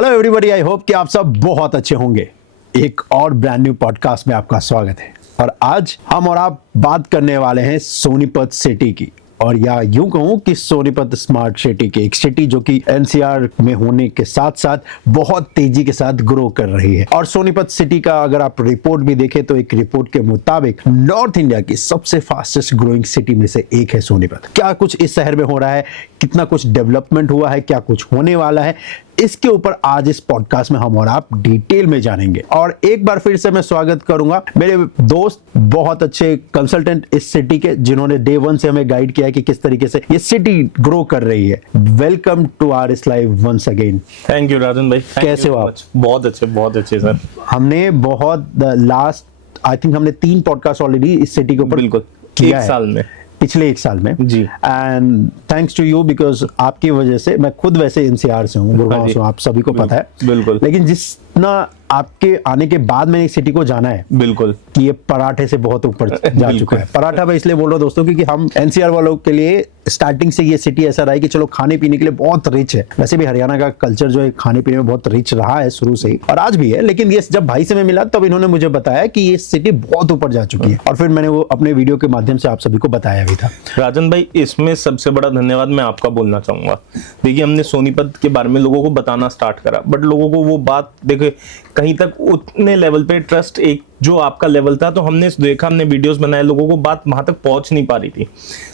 Hello everybody, I hope कि आप सब बहुत अच्छे होंगे। एक और ब्रांड न्यू पॉडकास्ट में आपका स्वागत है और आज हम और आप बात करने वाले हैं सोनीपत सिटी की, और या यूं कहूं कि सोनीपत स्मार्ट सिटी की, एक सिटी जो कि एनसीआर में होने के साथ साथ बहुत तेजी के साथ ग्रो कर रही है। और सोनीपत सिटी का अगर आप रिपोर्ट भी देखें तो एक रिपोर्ट के मुताबिक नॉर्थ इंडिया की सबसे फास्टेस्ट ग्रोइंग सिटी में से एक है सोनीपत। क्या कुछ इस शहर में हो रहा है, कितना कुछ डेवलपमेंट हुआ है, क्या कुछ होने वाला है, इसके ऊपर आज इस पॉडकास्ट में हम और आप डिटेल में जानेंगे। और एक बार फिर से मैं स्वागत करूंगा मेरे दोस्त, बहुत अच्छे कंसल्टेंट इस सिटी के, जिन्होंने डे वन से हमें गाइड किया है कि किस तरीके से ये सिटी ग्रो कर रही है। Welcome to our live once again. Thank you Rajan भाई, कैसे हो आप? बहुत अच्छे सर। हमने बहुत लास्ट आई थिंक हमने 3 पॉडकास्ट ऑलरेडी इस सिटी के ऊपर बिल्कुल किया एक है साल में, पिछले 1 साल में जी। And thanks to you, because आपकी वजह से, मैं खुद वैसे एनसीआर से हूँ, गुड़गांव से हूँ, आप सभी को पता है बिल्कुल। लेकिन जितना आपके आने के बाद मैंने इस सिटी को जाना है बिल्कुल कि ये पराठे से बहुत ऊपर जा चुका है। पराठा मैं इसलिए बोल रहा हूँ दोस्तों क्योंकि हम एनसीआर वालों के लिए स्टार्टिंग से ये सिटी ऐसा रहा है कि चलो खाने पीने के लिए बहुत रिच है। वैसे भी हरियाणा का कल्चर जो है खाने पीने में बहुत रिच रहा है शुरू से ही, और आज भी है। लेकिन ये जब भाई से मैं मिला तब इन्होंने मुझे बताया कि ये सिटी बहुत ऊपर जा चुकी है, और फिर मैंने वो अपने वीडियो के माध्यम से आप सभी को बताया भी था। राजन भाई, इसमें सबसे बड़ा धन्यवाद मैं आपका बोलना चाहूंगा। देखिए, हमने सोनीपत के बारे में लोगों को बताना स्टार्ट करा, बट लोगों को वो बात देखिए कहीं तक उतने लेवल पे ट्रस्ट, एक जो आपका लेवल था, तो हमने देखा, हमने वीडियोस बनाए, लोगों को बात वहां तक पहुंच नहीं पा रही थी।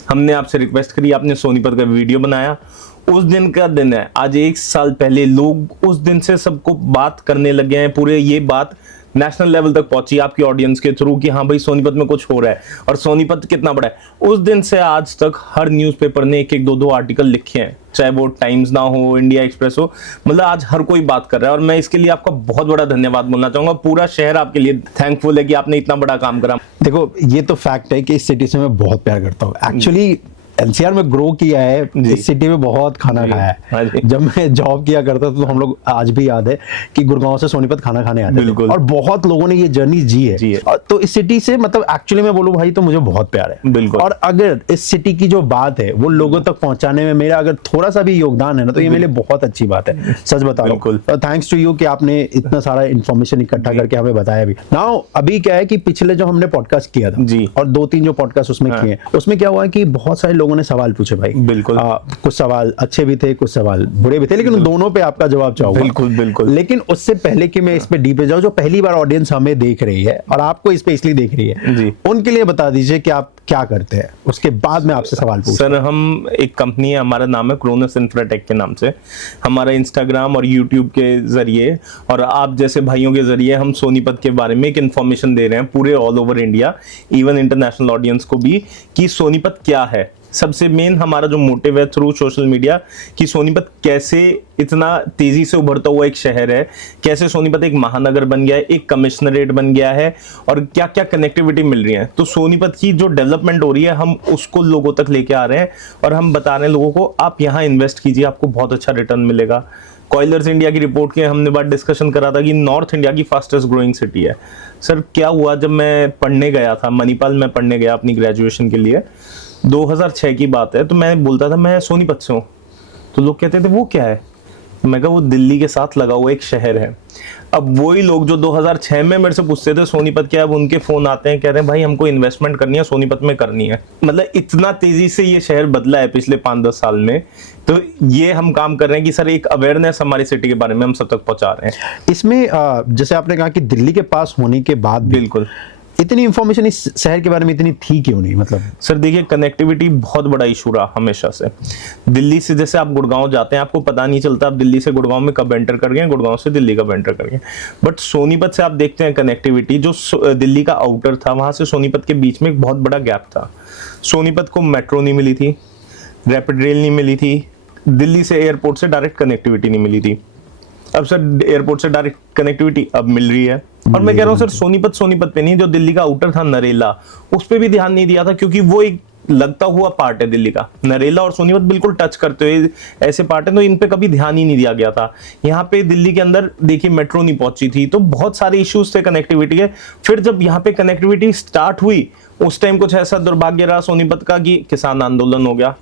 हमने आपसे रिक्वेस्ट करी, आपने सोनीपत का वीडियो बनाया। उस दिन का दिन है, आज 1 साल पहले लोग उस दिन से सबको बात करने लगे हैं। पूरे ये बात नेशनल लेवल तक पहुंची आपकी ऑडियंस के थ्रू कि हाँ भाई सोनीपत में कुछ हो रहा है और सोनीपत कितना बड़ा है। उस दिन से आज तक हर न्यूज़पेपर ने 1-1, 2-2 आर्टिकल लिखे हैं, चाहे वो टाइम्स ना हो, इंडिया एक्सप्रेस हो, मतलब आज हर कोई बात कर रहा है। और मैं इसके लिए आपका बहुत बड़ा धन्यवाद बोलना चाहूंगा। पूरा शहर आपके लिए थैंकफुल है कि आपने इतना बड़ा काम करा। देखो, ये तो फैक्ट है कि इस सिटी से मैं बहुत प्यार करता हूँ। एक्चुअली एनसीआर में ग्रो किया है, इस सिटी में बहुत खाना खाया है। जब मैं जॉब किया करता था तो हम लोग, आज भी याद है कि गुड़गांव से सोनीपत खाना खाने आते थे, और बहुत लोगों ने ये जर्नी जी है। और तो इस सिटी से मतलब एक्चुअली मैं बोलूं भाई, तो मुझे बहुत प्यार है। बिल्कुल। और अगर इस सिटी की जो बात है वो लोगों तक पहुंचाने में मेरा अगर थोड़ा सा भी योगदान है ना, तो ये मेरे लिए बहुत अच्छी बात है, सच बता रहा हूं। और थैंक्स टू यू कि आपने इतना सारा इन्फॉर्मेशन इकट्ठा करके हमें बताया भी। नाउ अभी क्या है कि पिछले जो हमने पॉडकास्ट किया था जी, और 2-3 जो पॉडकास्ट उसमें किए हैं, उसमें क्या हुआ है कि बहुत सारे लोगों ने सवाल पूछे भाई। बिल्कुल। कुछ सवाल अच्छे भी थे, कुछ सवाल बुरे भी थे, लेकिन उन दोनों पे आपका जवाब चाहूंगा। बिल्कुल। लेकिन उससे पहले कि मैं इस पे डीप पे जाऊं, जो पहली बार ऑडियंस हमें देख रही है और आपको इस पे इसलिए देख रही है जी, उनके लिए बता दीजिए कि आप क्या करते हैं, उसके बाद मैं आपसे सवाल पूछूं। सर, हम एक कंपनी है, हमारा नाम है क्रोनस इंफ्राटेक के नाम से। हमारा इंस्टाग्राम और यूट्यूब के जरिए और आप जैसे भाइयों के जरिए हम सोनीपत के बारे में एक इन्फॉर्मेशन दे रहे हैं पूरे all over India, even international audience को भी, कि सोनीपत क्या है। सबसे मेन हमारा जो मोटिव है थ्रू सोशल मीडिया, कि सोनीपत कैसे इतना तेजी से उभरता हुआ एक शहर है, कैसे सोनीपत एक महानगर बन गया है, एक कमिश्नरेट बन गया है, और क्या क्या कनेक्टिविटी मिल रही है। तो सोनीपत की जो डेवलपमेंट हो रही है, हम उसको लोगों तक लेके आ रहे हैं और हम बता रहे हैं लोगों को, आप यहाँ इन्वेस्ट कीजिए, आपको बहुत अच्छा रिटर्न मिलेगा। कॉयलर्स इंडिया की रिपोर्ट के हमने बात डिस्कशन करा था कि नॉर्थ इंडिया की फास्टेस्ट ग्रोइंग सिटी है। सर, क्या हुआ, जब मैं पढ़ने गया था मणिपाल में, पढ़ने गया अपनी ग्रेजुएशन के लिए, 2006 की बात है, तो मैं बोलता था मैं सोनीपत से हूँ, तो लोग कहते थे वो क्या है। मैं कहा वो दिल्ली के साथ लगा हुआ एक शहर है। अब वही लोग जो 2006 में मेरे से पूछते थे सोनीपत क्या है, अब उनके फोन आते हैं, कह रहे हैं भाई हमको इन्वेस्टमेंट करनी है, सोनीपत में करनी है। मतलब इतना तेजी से ये शहर बदला है पिछले 5-10 साल में। तो ये हम काम कर रहे हैं कि सर एक अवेयरनेस हमारी सिटी के बारे में हम सब तक पहुंचा रहे हैं। इसमें जैसे आपने कहा कि दिल्ली के पास होने के बाद बिल्कुल इतनी इंफॉर्मेशन इस शहर के बारे में इतनी थी क्यों नहीं? मतलब सर देखिए, कनेक्टिविटी बहुत बड़ा इशू रहा हमेशा से। दिल्ली से जैसे आप गुड़गांव जाते हैं, आपको पता नहीं चलता आप दिल्ली से गुड़गांव में कब एंटर कर गए, गुड़गांव से दिल्ली कब एंटर कर गए। बट सोनीपत से आप देखते हैं कनेक्टिविटी, जो दिल्ली का आउटर था, वहां से सोनीपत के बीच में एक बहुत बड़ा गैप था। सोनीपत को मेट्रो नहीं मिली थी, रैपिड रेल नहीं मिली थी, दिल्ली से एयरपोर्ट से डायरेक्ट कनेक्टिविटी नहीं मिली थी। अब सर एयरपोर्ट से डायरेक्ट कनेक्टिविटी अब मिल रही है। और मैं कह रहा हूँ सर, सोनीपत पे नहीं, जो दिल्ली का आउटर था नरेला, उस पे भी ध्यान नहीं दिया था, क्योंकि वो एक लगता हुआ पार्ट है दिल्ली का। नरेला और सोनीपत बिल्कुल टच करते हुए ऐसे पार्ट है, तो इन पे कभी ध्यान ही नहीं दिया गया था। यहाँ पे दिल्ली के अंदर देखिए मेट्रो नहीं पहुंची थी, तो बहुत सारे इश्यूज थे कनेक्टिविटी के। फिर जब यहाँ पे कनेक्टिविटी स्टार्ट हुई, उस टाइम कुछ ऐसा दुर्भाग्य रहा सोनीपत का कि किसान आंदोलन हो गया,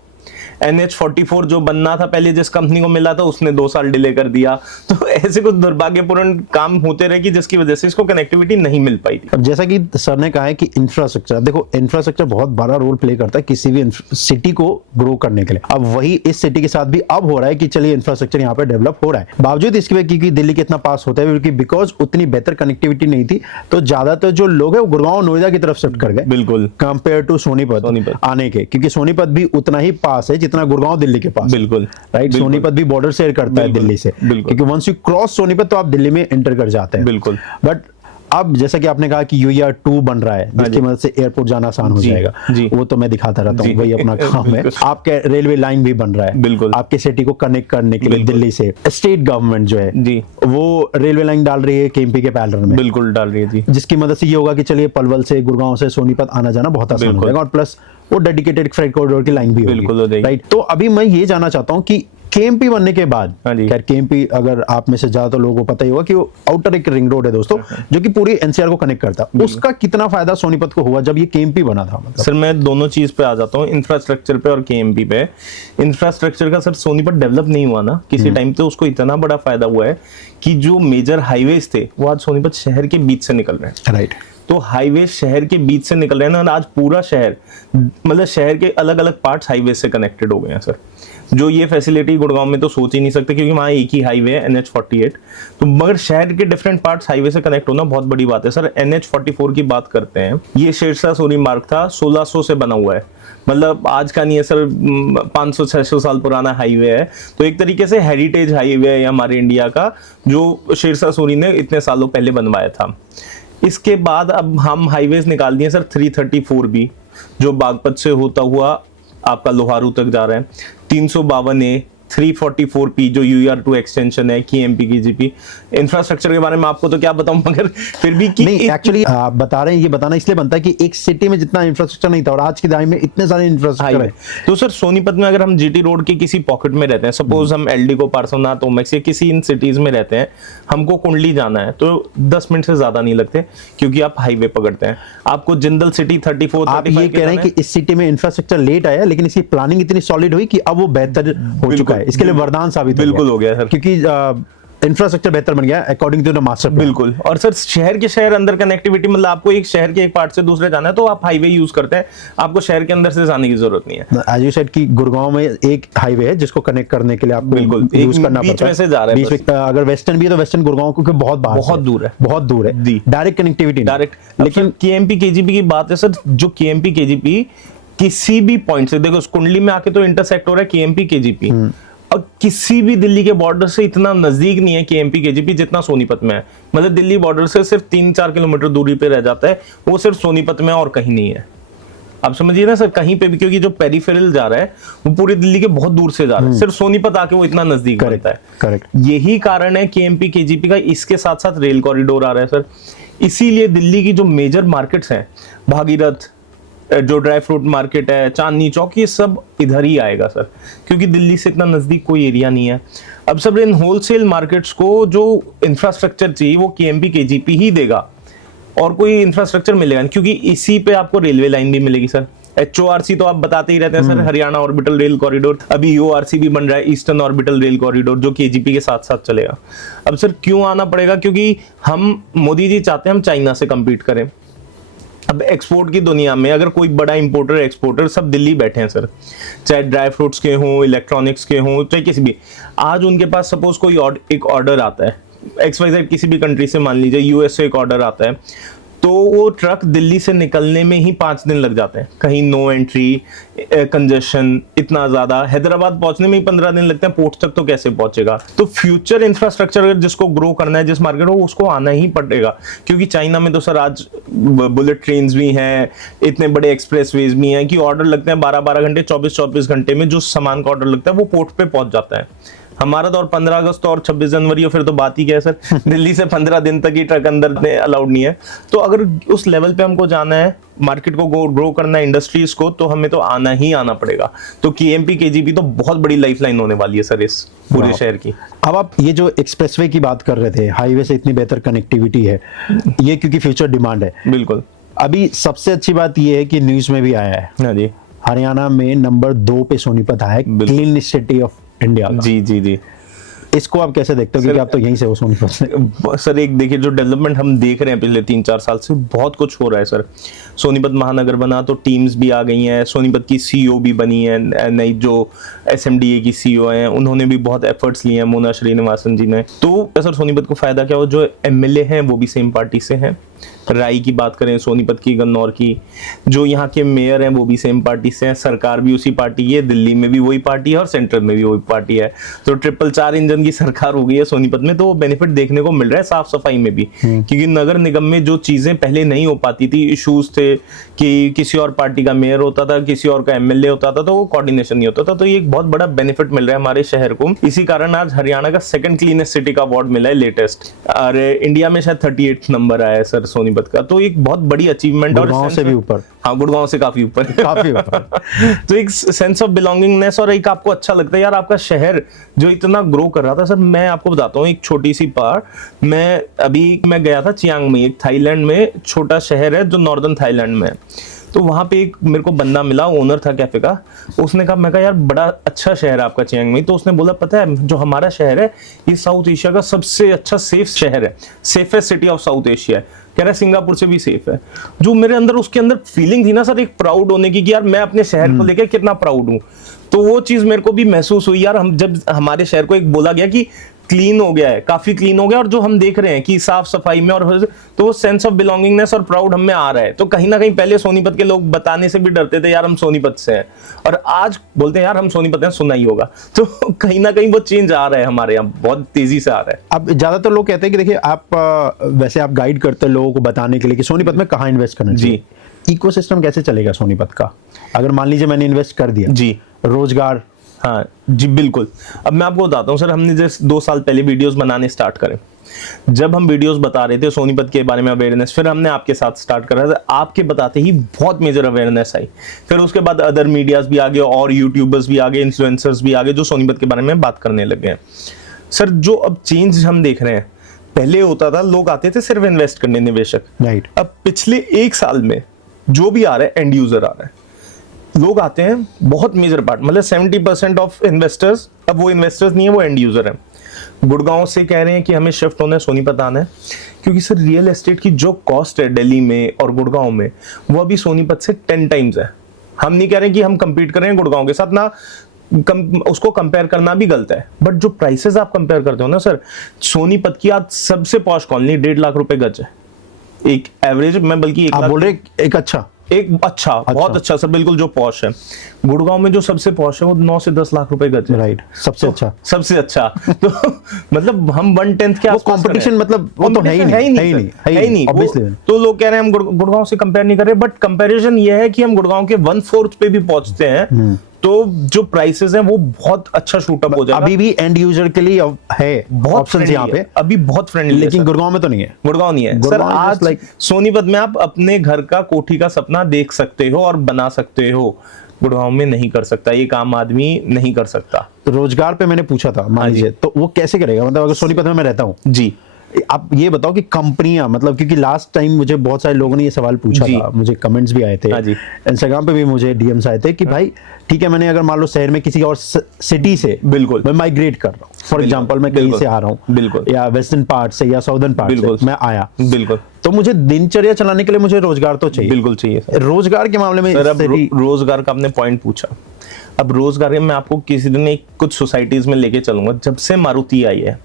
NH44 जो बनना था पहले जिस कंपनी को मिला था उसने 2 साल डिले कर दिया। तो ऐसे कुछ दुर्भाग्यपूर्ण काम होते रहे कि जिसकी वजह से इसको कनेक्टिविटी नहीं मिल पाई थी। अब जैसा कि सर ने कहा है कि इंफ्रास्ट्रक्चर, देखो इंफ्रास्ट्रक्चर बहुत बड़ा रोल प्ले करता है किसी भी सिटी को ग्रो करने के लिए। अब वही इस सिटी के साथ भी अब हो रहा है कि चलिए इंफ्रास्ट्रक्चर यहाँ पे डेवलप हो रहा है, बावजूद इसके क्योंकि दिल्ली के इतना पास होता है, क्योंकि बिकॉज उतनी बेहतर कनेक्टिविटी नहीं थी, तो ज्यादातर जो लोग है वो गुड़गांव नोएडा की तरफ शिफ्ट कर गए बिल्कुल, कंपेयर टू सोनीपत आने के, क्योंकि सोनीपत भी उतना ही पास है जितना गुड़गांव दिल्ली के पास। बिल्कुल राइट, सोनीपत भी बॉर्डर शेयर करता है दिल्ली से, क्योंकि वंस यू क्रॉस सोनीपत तो आप दिल्ली में एंटर कर जाते हैं। बिल्कुल। बट अब जैसा कि आपने कहा कि UER 2 बन रहा है जिसकी मदद से एयरपोर्ट जाना आसान हो जाएगा, वो तो मैं दिखाता रहता हूँ, वही अपना काम है। आपके रेलवे लाइन भी बन रहा है, बिल्कुल, आपके सिटी को कनेक्ट करने के लिए दिल्ली से। स्टेट गवर्नमेंट जो है जी वो रेलवे लाइन डाल रही है KMP के पैरेलल में, बिल्कुल डाल रही है जी, जिसकी मदद से ये होगा कि चलिए पलवल से गुड़गांव से सोनीपत आना जाना बहुत आसान हो जाएगा, और प्लस वो डेडिकेटेड फ्रेट कॉरिडोर की लाइन भी होगी। राइट, तो अभी मैं ये जानना चाहता हूँ कि KMP बनने के बाद, खैर KMP अगर आप में से ज्यादातर लोगों को पता ही होगा कि वो आउटर एक रिंग रोड है दोस्तों, जो कि पूरी NCR को कनेक्ट करता है, उसका कितना फायदा सोनीपत को हुआ जब ये KMP बना था? सर मैं दोनों चीज पे आ जाता हूँ, इंफ्रास्ट्रक्चर पे और KMP पे। इंफ्रास्ट्रक्चर का सर सोनीपत डेवलप नहीं हुआ ना किसी टाइम, तो उसको इतना बड़ा फायदा हुआ है कि जो मेजर हाईवेज थे वो आज सोनीपत शहर के बीच से निकल रहे हैं। राइट, तो हाईवे शहर के बीच से निकल रहे हैं ना, आज पूरा शहर, मतलब शहर के अलग अलग पार्ट्स हाईवे से कनेक्टेड हो गए हैं सर। जो ये फैसिलिटी गुड़गांव में तो सोच ही नहीं सकते, क्योंकि वहाँ एक ही हाईवे है NH48, तो मगर शहर के डिफरेंट पार्ट्स हाईवे से कनेक्ट होना बहुत बड़ी बात है सर। NH44 की बात करते हैं, ये शेरशाह सूरी मार्ग था, 1600 से बना हुआ है, मतलब आज का नहीं है सर, 500-600 साल पुराना हाईवे है। तो एक तरीके से हेरिटेज हाईवे है हमारे इंडिया का, जो शेरशाह सूरी ने इतने सालों पहले बनवाया था। इसके बाद अब हम हाईवेज निकाल दिए सर 334 भी, जो बागपत से होता हुआ आपका लोहारू तक जा रहा है, 352A, 344P जो UER 2 एक्सटेंशन है, KMP KGP। इंफ्रास्ट्रक्चर के बारे में आपको तो क्या बताऊं, मगर फिर भी कि नहीं, एक्चुअली आप बता रहे हैं, ये बताना इसलिए बनता है कि एक सिटी में जितना इंफ्रास्ट्रक्चर नहीं था और आज की दाई में इतने सारे इंफ्रास्ट्रक्चर है। तो सर सोनीपत में अगर हम GT रोड के किसी पॉकेट में रहते हैं, सपोज हम LD को, पार्श्वनाथ, ओमेक्स या किसी इन सिटीज में रहते हैं, हमको कुंडली जाना है तो 10 मिनट से ज्यादा नहीं लगते, क्योंकि आप हाईवे पकड़ते हैं। आपको जिंदल सिटी 34, आप ये कह रहे हैं कि इस सिटी में इंफ्रास्ट्रक्चर लेट आया, लेकिन इसकी प्लानिंग इतनी सॉलिड हुई कि अब वो बेहतर हो चुका है, इसके लिए वरदान साबित बिल्कुल हो गया सर, क्योंकि इंफ्रास्ट्रक्चर बेहतर बन गया according to the master plan. बिल्कुल। और सर शहर के शहर अंदर कनेक्टिविटी, मतलब आपको एक शहर के एक पार्ट से दूसरे जाना है तो आप हाईवे यूज करते हैं, आपको शहर के अंदर से जाने की जरूरत नहीं है। एज यू सेड कि गुड़गांव में एक हाईवे है जिसको कनेक्ट करने के लिए आपको बिल्कुल यूज करना बीच पड़ता में से जा रहा है, बीच में। अगर वेस्टर्न भी है तो वेस्टर्न गुड़गांव को बहुत बाहर बहुत दूर है, बहुत दूर है, डायरेक्ट कनेक्टिविटी डायरेक्ट। लेकिन KMP KGP की बात है सर, जो KMP KGP किसी भी पॉइंट से, देखो कुंडली में आके तो इंटरसेक्ट हो रहा है KMP KGP, और किसी भी दिल्ली के बॉर्डर से इतना नजदीक नहीं है KMP KGP जितना सोनीपत में है। मतलब दिल्ली बॉर्डर से सिर्फ 3-4 किलोमीटर दूरी पे रह जाता है, वो सिर्फ सोनीपत में और कहीं नहीं है। आप समझिए ना सर, कहीं पे भी, क्योंकि जो पेरिफेरल जा रहा है वो पूरी दिल्ली के बहुत दूर से जा रहा है, सिर्फ सोनीपत आके वो इतना नजदीक रहता है। करेक्ट, यही कारण है KMP KGP का। इसके साथ साथ रेल कॉरिडोर आ रहा है सर, इसीलिए दिल्ली की जो मेजर मार्केट्स हैं, भागीरथ, जो ड्राई फ्रूट मार्केट है, चांदनी चौक, ये सब इधर ही आएगा सर, क्योंकि दिल्ली से इतना नजदीक कोई एरिया नहीं है। अब सब इन होलसेल मार्केट्स को जो इंफ्रास्ट्रक्चर चाहिए वो KMP KGP ही देगा, और कोई इंफ्रास्ट्रक्चर मिलेगा नहीं, क्योंकि इसी पे आपको रेलवे लाइन भी मिलेगी सर। HORC तो आप बताते ही रहते हैं sir, Haryana orbital rail corridor, अभी UORC भी बन रहा है, ईस्टर्न ऑर्बिटल रेल कॉरिडोर, जो KGP के साथ साथ चलेगा। अब सर क्यों आना पड़ेगा, क्योंकि हम, मोदी जी चाहते हैं हम चाइना से compete करें। अब एक्सपोर्ट की दुनिया में अगर कोई बड़ा इंपोर्टर एक्सपोर्टर सब दिल्ली बैठे हैं सर, चाहे ड्राई फ्रूट्स के हों, इलेक्ट्रॉनिक्स के हों, चाहे किसी भी, आज उनके पास सपोज कोई एक ऑर्डर आता है XYZ किसी भी कंट्री से, मान लीजिए US से एक ऑर्डर आता है, तो वो ट्रक दिल्ली से निकलने में ही 5 दिन लग जाते हैं, कहीं नो एंट्री, कंजेशन इतना ज्यादा, हैदराबाद पहुंचने में ही 15 दिन लगते हैं, पोर्ट तक तो कैसे पहुंचेगा। तो फ्यूचर इंफ्रास्ट्रक्चर जिसको ग्रो करना है, जिस मार्केट को, उसको आना ही पड़ेगा, क्योंकि चाइना में तो सर आज बुलेट ट्रेन भी हैं, इतने बड़े एक्सप्रेसवेज भी हैं कि ऑर्डर लगते हैं 12-12 घंटे, 24-24 घंटे में जो सामान का ऑर्डर लगता है वो पोर्ट पे पहुंच जाता है। हमारा तो और 15 अगस्त और 26 जनवरी और फिर तो बात ही क्या है सर, दिल्ली से 15 दिन तक ही ट्रक अंदर अलाउड नहीं है। तो अगर उस लेवल पे हमको जाना है, मार्केट को ग्रो करना है, इंडस्ट्रीज को, तो हमें तो आना ही आना पड़ेगा। तो KMP KGP तो बहुत बड़ी लाइफलाइन होने वाली है सर इस पूरे शहर की। अब आप ये जो एक्सप्रेसवे की बात कर रहे थे, हाईवे से इतनी बेहतर कनेक्टिविटी है, ये क्योंकि फ्यूचर डिमांड है। बिल्कुल। अभी सबसे अच्छी बात ये है कि न्यूज में भी आया है, हाँ जी, हरियाणा में नंबर 2 पे सोनीपत आया है क्लीन सिटी ऑफ इंडिया। जी जी जी। इसको आप कैसे देखते हो, क्योंकि आप तो यहीं से हो सोनीपत से? सर एक देखिए, जो डेवलपमेंट हम देख रहे हैं पिछले 3-4 साल से, बहुत कुछ हो रहा है सर। सोनीपत महानगर बना तो टीम्स भी आ गई हैं, सोनीपत की सीईओ भी बनी है, नई जो एसएमडीए की सीईओ हैं उन्होंने भी बहुत एफर्ट्स लिए हैं, मोना श्रीनिवासन जी ने। तो सर सोनीपत को फायदा क्या हो, जो एमएलए हैं वो भी सेम पार्टी से हैं। राई की बात करें, सोनीपत की, गन्नौर की, जो यहाँ के मेयर हैं वो भी सेम पार्टी से हैं, सरकार भी उसी पार्टी की है, दिल्ली में भी वही पार्टी है और सेंट्रल में भी वही पार्टी है। तो ट्रिपल 4 इंजन की सरकार हो गई है सोनीपत में, तो वो बेनिफिट देखने को मिल रहा है साफ सफाई में भी। क्योंकि नगर निगम में जो चीजें पहले नहीं हो पाती थी, इश्यूज थे कि किसी और पार्टी का मेयर होता था, किसी और का एमएलए होता था, तो वो कोऑर्डिनेशन नहीं होता था। तो ये एक बहुत बड़ा बेनिफिट मिल रहा है हमारे शहर को। इसी कारण आज हरियाणा का 2nd क्लीनेस्ट सिटी का अवार्ड मिला है लेटेस्ट, और इंडिया में शायद 38th नंबर आया है सर सोनीपत का। तो एक बहुत बड़ी अचीवमेंट, और गुड़गांव से भी ऊपर। हाँ, गुड़गांव से काफी ऊपर काफी ऊपर। तो एक सेंस ऑफ बिलोंगिंगनेस, और एक आपको अच्छा लगता है यार आपका शहर जो इतना ग्रो कर रहा था। सर मैं आपको बताता हूँ एक छोटी सी पार्ट, मैं गया था चियांग में, एक थाईलैंड में छोटा शहर है जो नॉर्दर्न थाईलैंड में है। तो वहां पे एक मेरे को बंदा मिला, ओनर था कैफे का। उसने कहा, मैं कहा यार बड़ा अच्छा शहर है आपका चियांग में। तो उसने बोला, पता है जो हमारा शहर है ये साउथ एशिया का सबसे अच्छा सेफ शहर है, safest city of south Asia है। कह रहा है सिंगापुर से भी सेफ है। जो मेरे अंदर उसके अंदर फीलिंग थी ना सर, एक प्राउड होने की कि यार मैं अपने शहर को लेकर कितना प्राउड हूँ। तो वो चीज मेरे को भी महसूस हुई यार, हम जब हमारे शहर को एक बोला गया कि क्लीन हो गया है, काफी क्लीन हो गया, और जो हम देख रहे हैं कि साफ सफाई में, और तो वो सेंस ऑफ बिलोंगिंगनेस और प्राउड हमें आ रहा है। तो कहीं ना कहीं पहले सोनीपत के लोग बताने से भी डरते थे यार हम सोनीपत से हैं, और आज बोलते हैं यार हम सोनीपत हैं, सुना ही होगा। तो कहीं ना कहीं वो चेंज आ रहा है हमारे यहाँ, बहुत तेजी से आ रहा है। अब ज्यादातर लोग कहते हैं कि देखिए आप वैसे आप गाइड करते हैं लोगों को बताने के लिए कि सोनीपत में कहाँ इन्वेस्ट करना चाहिए। इकोसिस्टम कैसे चलेगा सोनीपत का? अगर मान लीजिए मैंने इन्वेस्ट कर दिया जी, रोजगार। हाँ जी बिल्कुल। अब मैं आपको बताता हूँ सर, हमने जैसे 2 साल पहले वीडियोस बनाने स्टार्ट करे, जब हम वीडियोस बता रहे थे सोनीपत के बारे में अवेयरनेस, फिर हमने आपके साथ स्टार्ट करा था, आपके बताते ही बहुत मेजर अवेयरनेस आई। फिर उसके बाद अदर मीडियाज भी आ गए, और यूट्यूबर्स भी आ गए, इन्फ्लुएंसर्स भी आ गए, जो सोनीपत के बारे में बात करने लगे हैं। सर जो अब चेंज हम देख रहे हैं, पहले होता था लोग आते थे सिर्फ इन्वेस्ट करने, निवेशक। राइट। अब पिछले 1 साल में जो भी आ रहा है, एंड यूजर आ रहा है, लोग आते हैं, बहुत मेजर पार्ट, मतलब 70% ऑफ इन्वेस्टर्स अब वो इन्वेस्टर्स नहीं है, वो एंड यूजर हैं। गुड़गांव से कह रहे हैं कि हमें शिफ्ट होना है, सोनीपत आना है, क्योंकि सर रियल एस्टेट की जो कॉस्ट है दिल्ली में और गुड़गांव में, वो अभी सोनीपत से 10 टाइम्स है। हम नहीं कह रहे कि हम कंपीट कर रहे हैं गुड़गांव के साथ ना, उसको कंपेयर करना भी गलत है, बट जो प्राइसेस आप कंपेयर करते हो ना सर, सोनीपत की आज सबसे पॉश कॉलोनी 1.5 लाख रुपए गज है, एक एवरेज में, बल्कि आप बोल रहे एक अच्छा बहुत अच्छा सर, बिल्कुल जो पॉश है। गुड़गांव में जो सबसे पॉश है वो 9 से 10 लाख रुपए गज है। राइट, सबसे अच्छा, सबसे अच्छा। तो मतलब हम 1/10 के आसपास कंपटीशन, मतलब वो तो है ही नहीं ऑब्वियसली। तो लोग कह रहे हैं हम गुड़गांव से कंपेयर नहीं कर रहे, बट कंपैरिजन ये है कि हम गुड़गांव के 1/4 पे भी पहुंचते हैं, तो जो प्राइसेस हैं वो बहुत अच्छा शूटअप हो जाएगा। अभी भी एंड यूजर के लिए है बहुत ऑप्शंस यहाँ पे, अभी बहुत फ्रेंडली, लेकिन गुड़गांव में तो नहीं है। गुड़गांव नहीं है सर। आज सोनीपत में आप अपने घर का कोठी का सपना देख सकते हो और बना सकते हो, गुड़गांव में नहीं कर सकता, एक आम आदमी नहीं कर सकता। रोजगार पे मैंने पूछा था, मान लीजिए, तो वो कैसे करेगा? मतलब अगर सोनीपत में मैं रहता हूँ जी, आप ये बताओ कि कंपनियां, मतलब क्योंकि लास्ट टाइम मुझे बहुत सारे लोगों ने ये सवाल पूछा था, मुझे कमेंट्स भी आए थे, इंस्टाग्राम पे भी मुझे डीएम्स आए थे कि भाई ठीक है, मैंने अगर मान लो शहर में किसी और सिटी से बिल्कुल मैं माइग्रेट कर रहा हूँ, फॉर एग्जांपल मैं कहीं से आ रहा हूँ, बिल्कुल, या वेस्टर्न पार्ट से या साउदर्न पार्ट से मैं आया, बिल्कुल, तो मुझे दिनचर्या चलाने के लिए मुझे रोजगार तो चाहिए, बिल्कुल चाहिए सर। रोजगार के मामले में सर अब रोजगार का आपने पॉइंट पूछा, अब रोजगार में आपको किसी दिन एक कुछ सोसाइटीज में लेके चलूंगा। जब से मारुति आई है,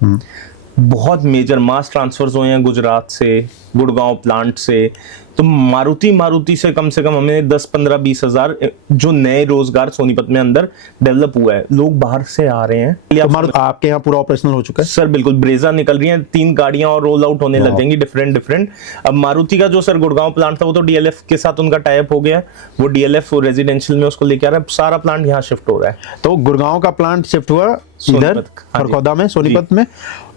बहुत मेजर मास ट्रांसफर्स हुए हैं गुजरात से, गुड़गांव प्लांट से, तो मारुति से कम हमें 10, 15, 20 हजार जो नए रोजगार सोनीपत में अंदर डेवलप हुआ है, लोग बाहर से आ रहे हैं। तो आपके यहाँ पूरा ऑपरेशनल हो चुका है सर? बिल्कुल, ब्रेजा निकल रही है, 3 गाड़ियां और रोल आउट होने लग जाएंगी डिफरेंट। अब मारुति का जो सर गुड़गांव प्लांट था वो तो डीएलएफ के साथ उनका टाई अप हो गया, वो डीएलएफ रेजिडेंशियल में उसको लेके आ रहा है, सारा प्लांट यहाँ शिफ्ट हो रहा है। तो गुड़गांव का प्लांट शिफ्ट हुआ इधर खरखौदा में, सोनीपत में,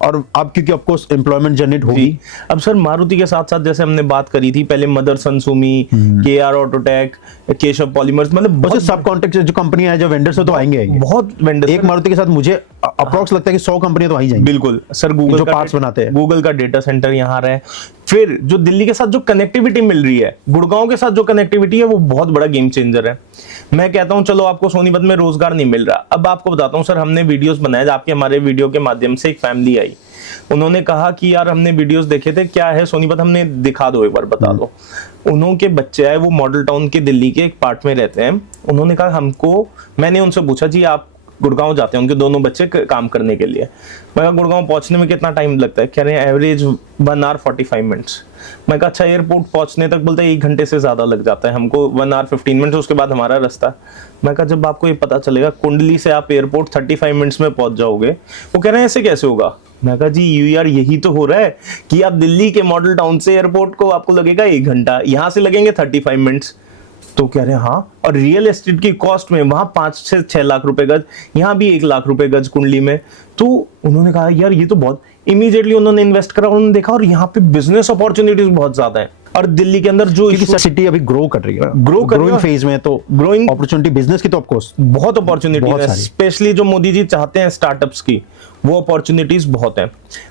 और अब क्योंकि आपको एम्प्लॉयमेंट जनरेट होगी। अब सर मारुति के साथ साथ जैसे हमने बात करी थी पहले, वाले Motherson Sumi, KR autotech, Keshav polymers, मतलब बहुत सब कॉन्टेक्ट जो कंपनी है, जो वेंडर्स है तो आएंगे बहुत वेंडर्स। एक मारुति के साथ मुझे अप्रोक्स लगता है कि 100 कंपनियां तो आ ही जाएंगी। बिल्कुल सर, गूगल जो का पार्ट्स बनाते हैं, गूगल का डेटा सेंटर यहाँ रहा है। फिर जो दिल्ली के साथ जो कनेक्टिविटी मिल रही है, गुड़गांव के साथ जो कनेक्टिविटी है, वो बहुत बड़ा गेम चेंजर है। मैं कहता हूं चलो आपको सोनीपत में रोजगार नहीं मिल रहा, अब आपको बताता हूं सर, हमने वीडियोस बनाए, आपके हमारे वीडियो के माध्यम से एक फैमिली आई, उन्होंने कहा कि यार हमने वीडियोस देखे थे, क्या है सोनीपत, हमने दिखा दो, एक बार बता दो। उन्होंने बच्चे आए, वो मॉडल टाउन के दिल्ली के एक पार्ट में रहते हैं, उन्होंने कहा हमको, मैंने उनसे पूछा जी आप गुड़गांव जाते हैं, उनके दोनों बच्चे काम करने के लिए। मैं कहा गुड़गांव पहुंचने में कितना टाइम लगता है? कह रहे हैं एवरेज 1 hour 45 minutes। मैं कहा अच्छा, एयरपोर्ट पहुंचने तक बोलते हैं 1 घंटे से ज्यादा लग जाता है हमको, 1 hour 15 minutes, उसके बाद हमारा रास्ता। मैं कहा जब आपको ये पता चलेगा कुंडली से आप एयरपोर्ट 35 मिनट्स में पहुंच जाओगे, वो कह रहे हैं ऐसे कैसे होगा? मैं कहा जी यार यही तो हो रहा है कि आप दिल्ली के मॉडल टाउन से एयरपोर्ट को आपको लगेगा 1 घंटा, यहां से लगेंगे 35 मिनट्स। तो कह रहे हैं हाँ, और रियल एस्टेट की कॉस्ट में वहां 5 से 6 लाख रुपए गज, यहाँ भी 1 लाख रुपए गज कुंडली में। तो उन्होंने कहा यार ये तो बहुत, इमीडिएटली उन्होंने इन्वेस्ट करा, उन्होंने देखा और यहाँ पे बिजनेस अपॉर्चुनिटीज बहुत ज्यादा है। और दिल्ली के अंदर जो सिटी अभी ग्रो कर रही है, ग्रोइंग फेज में, तो ग्रोइंग अपॉर्चुनिटी बिजनेस की तो ऑफ कोर्स बहुत अपॉर्चुनिटी है, स्पेशली जो मोदी जी चाहते हैं स्टार्टअप्स की, वो अपॉर्चुनिटीज बहुत है।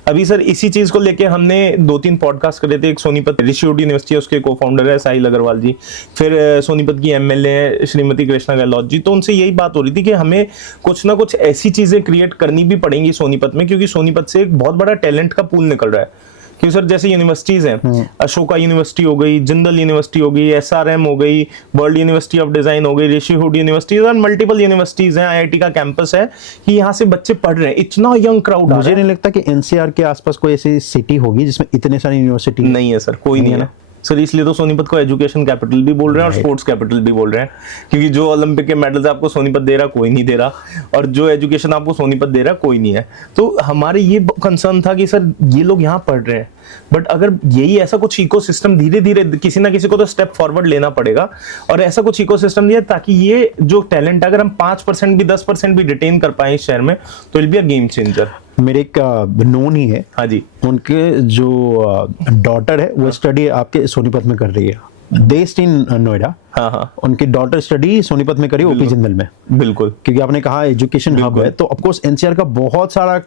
अभी सर इसी चीज को लेके हमने 2-3 पॉडकास्ट करे थे। एक सोनीपत ऋषिवट यूनिवर्सिटी है, उसके को फाउंडर है साहिल अग्रवाल जी, फिर सोनीपत की MLA है श्रीमती कृष्णा गहलोत जी। तो उनसे यही बात हो रही थी कि हमें कुछ ना कुछ ऐसी चीजें क्रिएट करनी भी पड़ेंगी सोनीपत में, क्योंकि सोनीपत से एक बहुत बड़ा टैलेंट का पूल निकल रहा है। क्योंकि सर जैसे यूनिवर्सिटीज हैं, अशोका यूनिवर्सिटी हो गई, जिंदल यूनिवर्सिटी हो गई, SRM हो गई, वर्ल्ड यूनिवर्सिटी ऑफ डिजाइन हो गई, ऋषिवट यूनिवर्सिटी, और मल्टीपल यूनिवर्सिटीज हैं, IIT का कैंपस है कि यहाँ से बच्चे पढ़ रहे हैं, इतना यंग क्राउड। मुझे नहीं लगता कि NCR के आसपास कोई ऐसी सिटी होगी जिसमें इतने सारी यूनिवर्सिटी नहीं है सर, कोई नहीं है सर। इसलिए तो सोनीपत को एजुकेशन कैपिटल भी बोल रहे हैं और स्पोर्ट्स कैपिटल भी बोल रहे हैं, क्योंकि जो ओलंपिक के मेडल्स आपको सोनीपत दे रहा कोई नहीं दे रहा, और जो एजुकेशन आपको सोनीपत दे रहा कोई नहीं है। तो हमारे ये कंसर्न था कि सर ये लोग यहाँ पढ़ रहे हैं, बट अगर यही ऐसा कुछ इकोसिस्टम, धीरे धीरे किसी ना किसी को तो स्टेप फॉरवर्ड लेना पड़ेगा, और ऐसा कुछ इकोसिस्टम दिया ताकि ये जो टैलेंट, अगर हम 5% भी 10% भी रिटेन कर पाए इस शहर में, तो it be a game changer. मेरे एक नोन ही है, हाँ जी, उनके जो डॉटर है वो स्टडी आपके सोनीपत में कर रही है, बेस्ड इन नोएडा। हाँ, उनकी डॉटर स्टडी सोनीपत में करी, OP जिंदल में। बिल्कुल, क्योंकि आपने कहा एजुकेशन हब है, तो ऑफ कोर्स NCR का बहुत सारा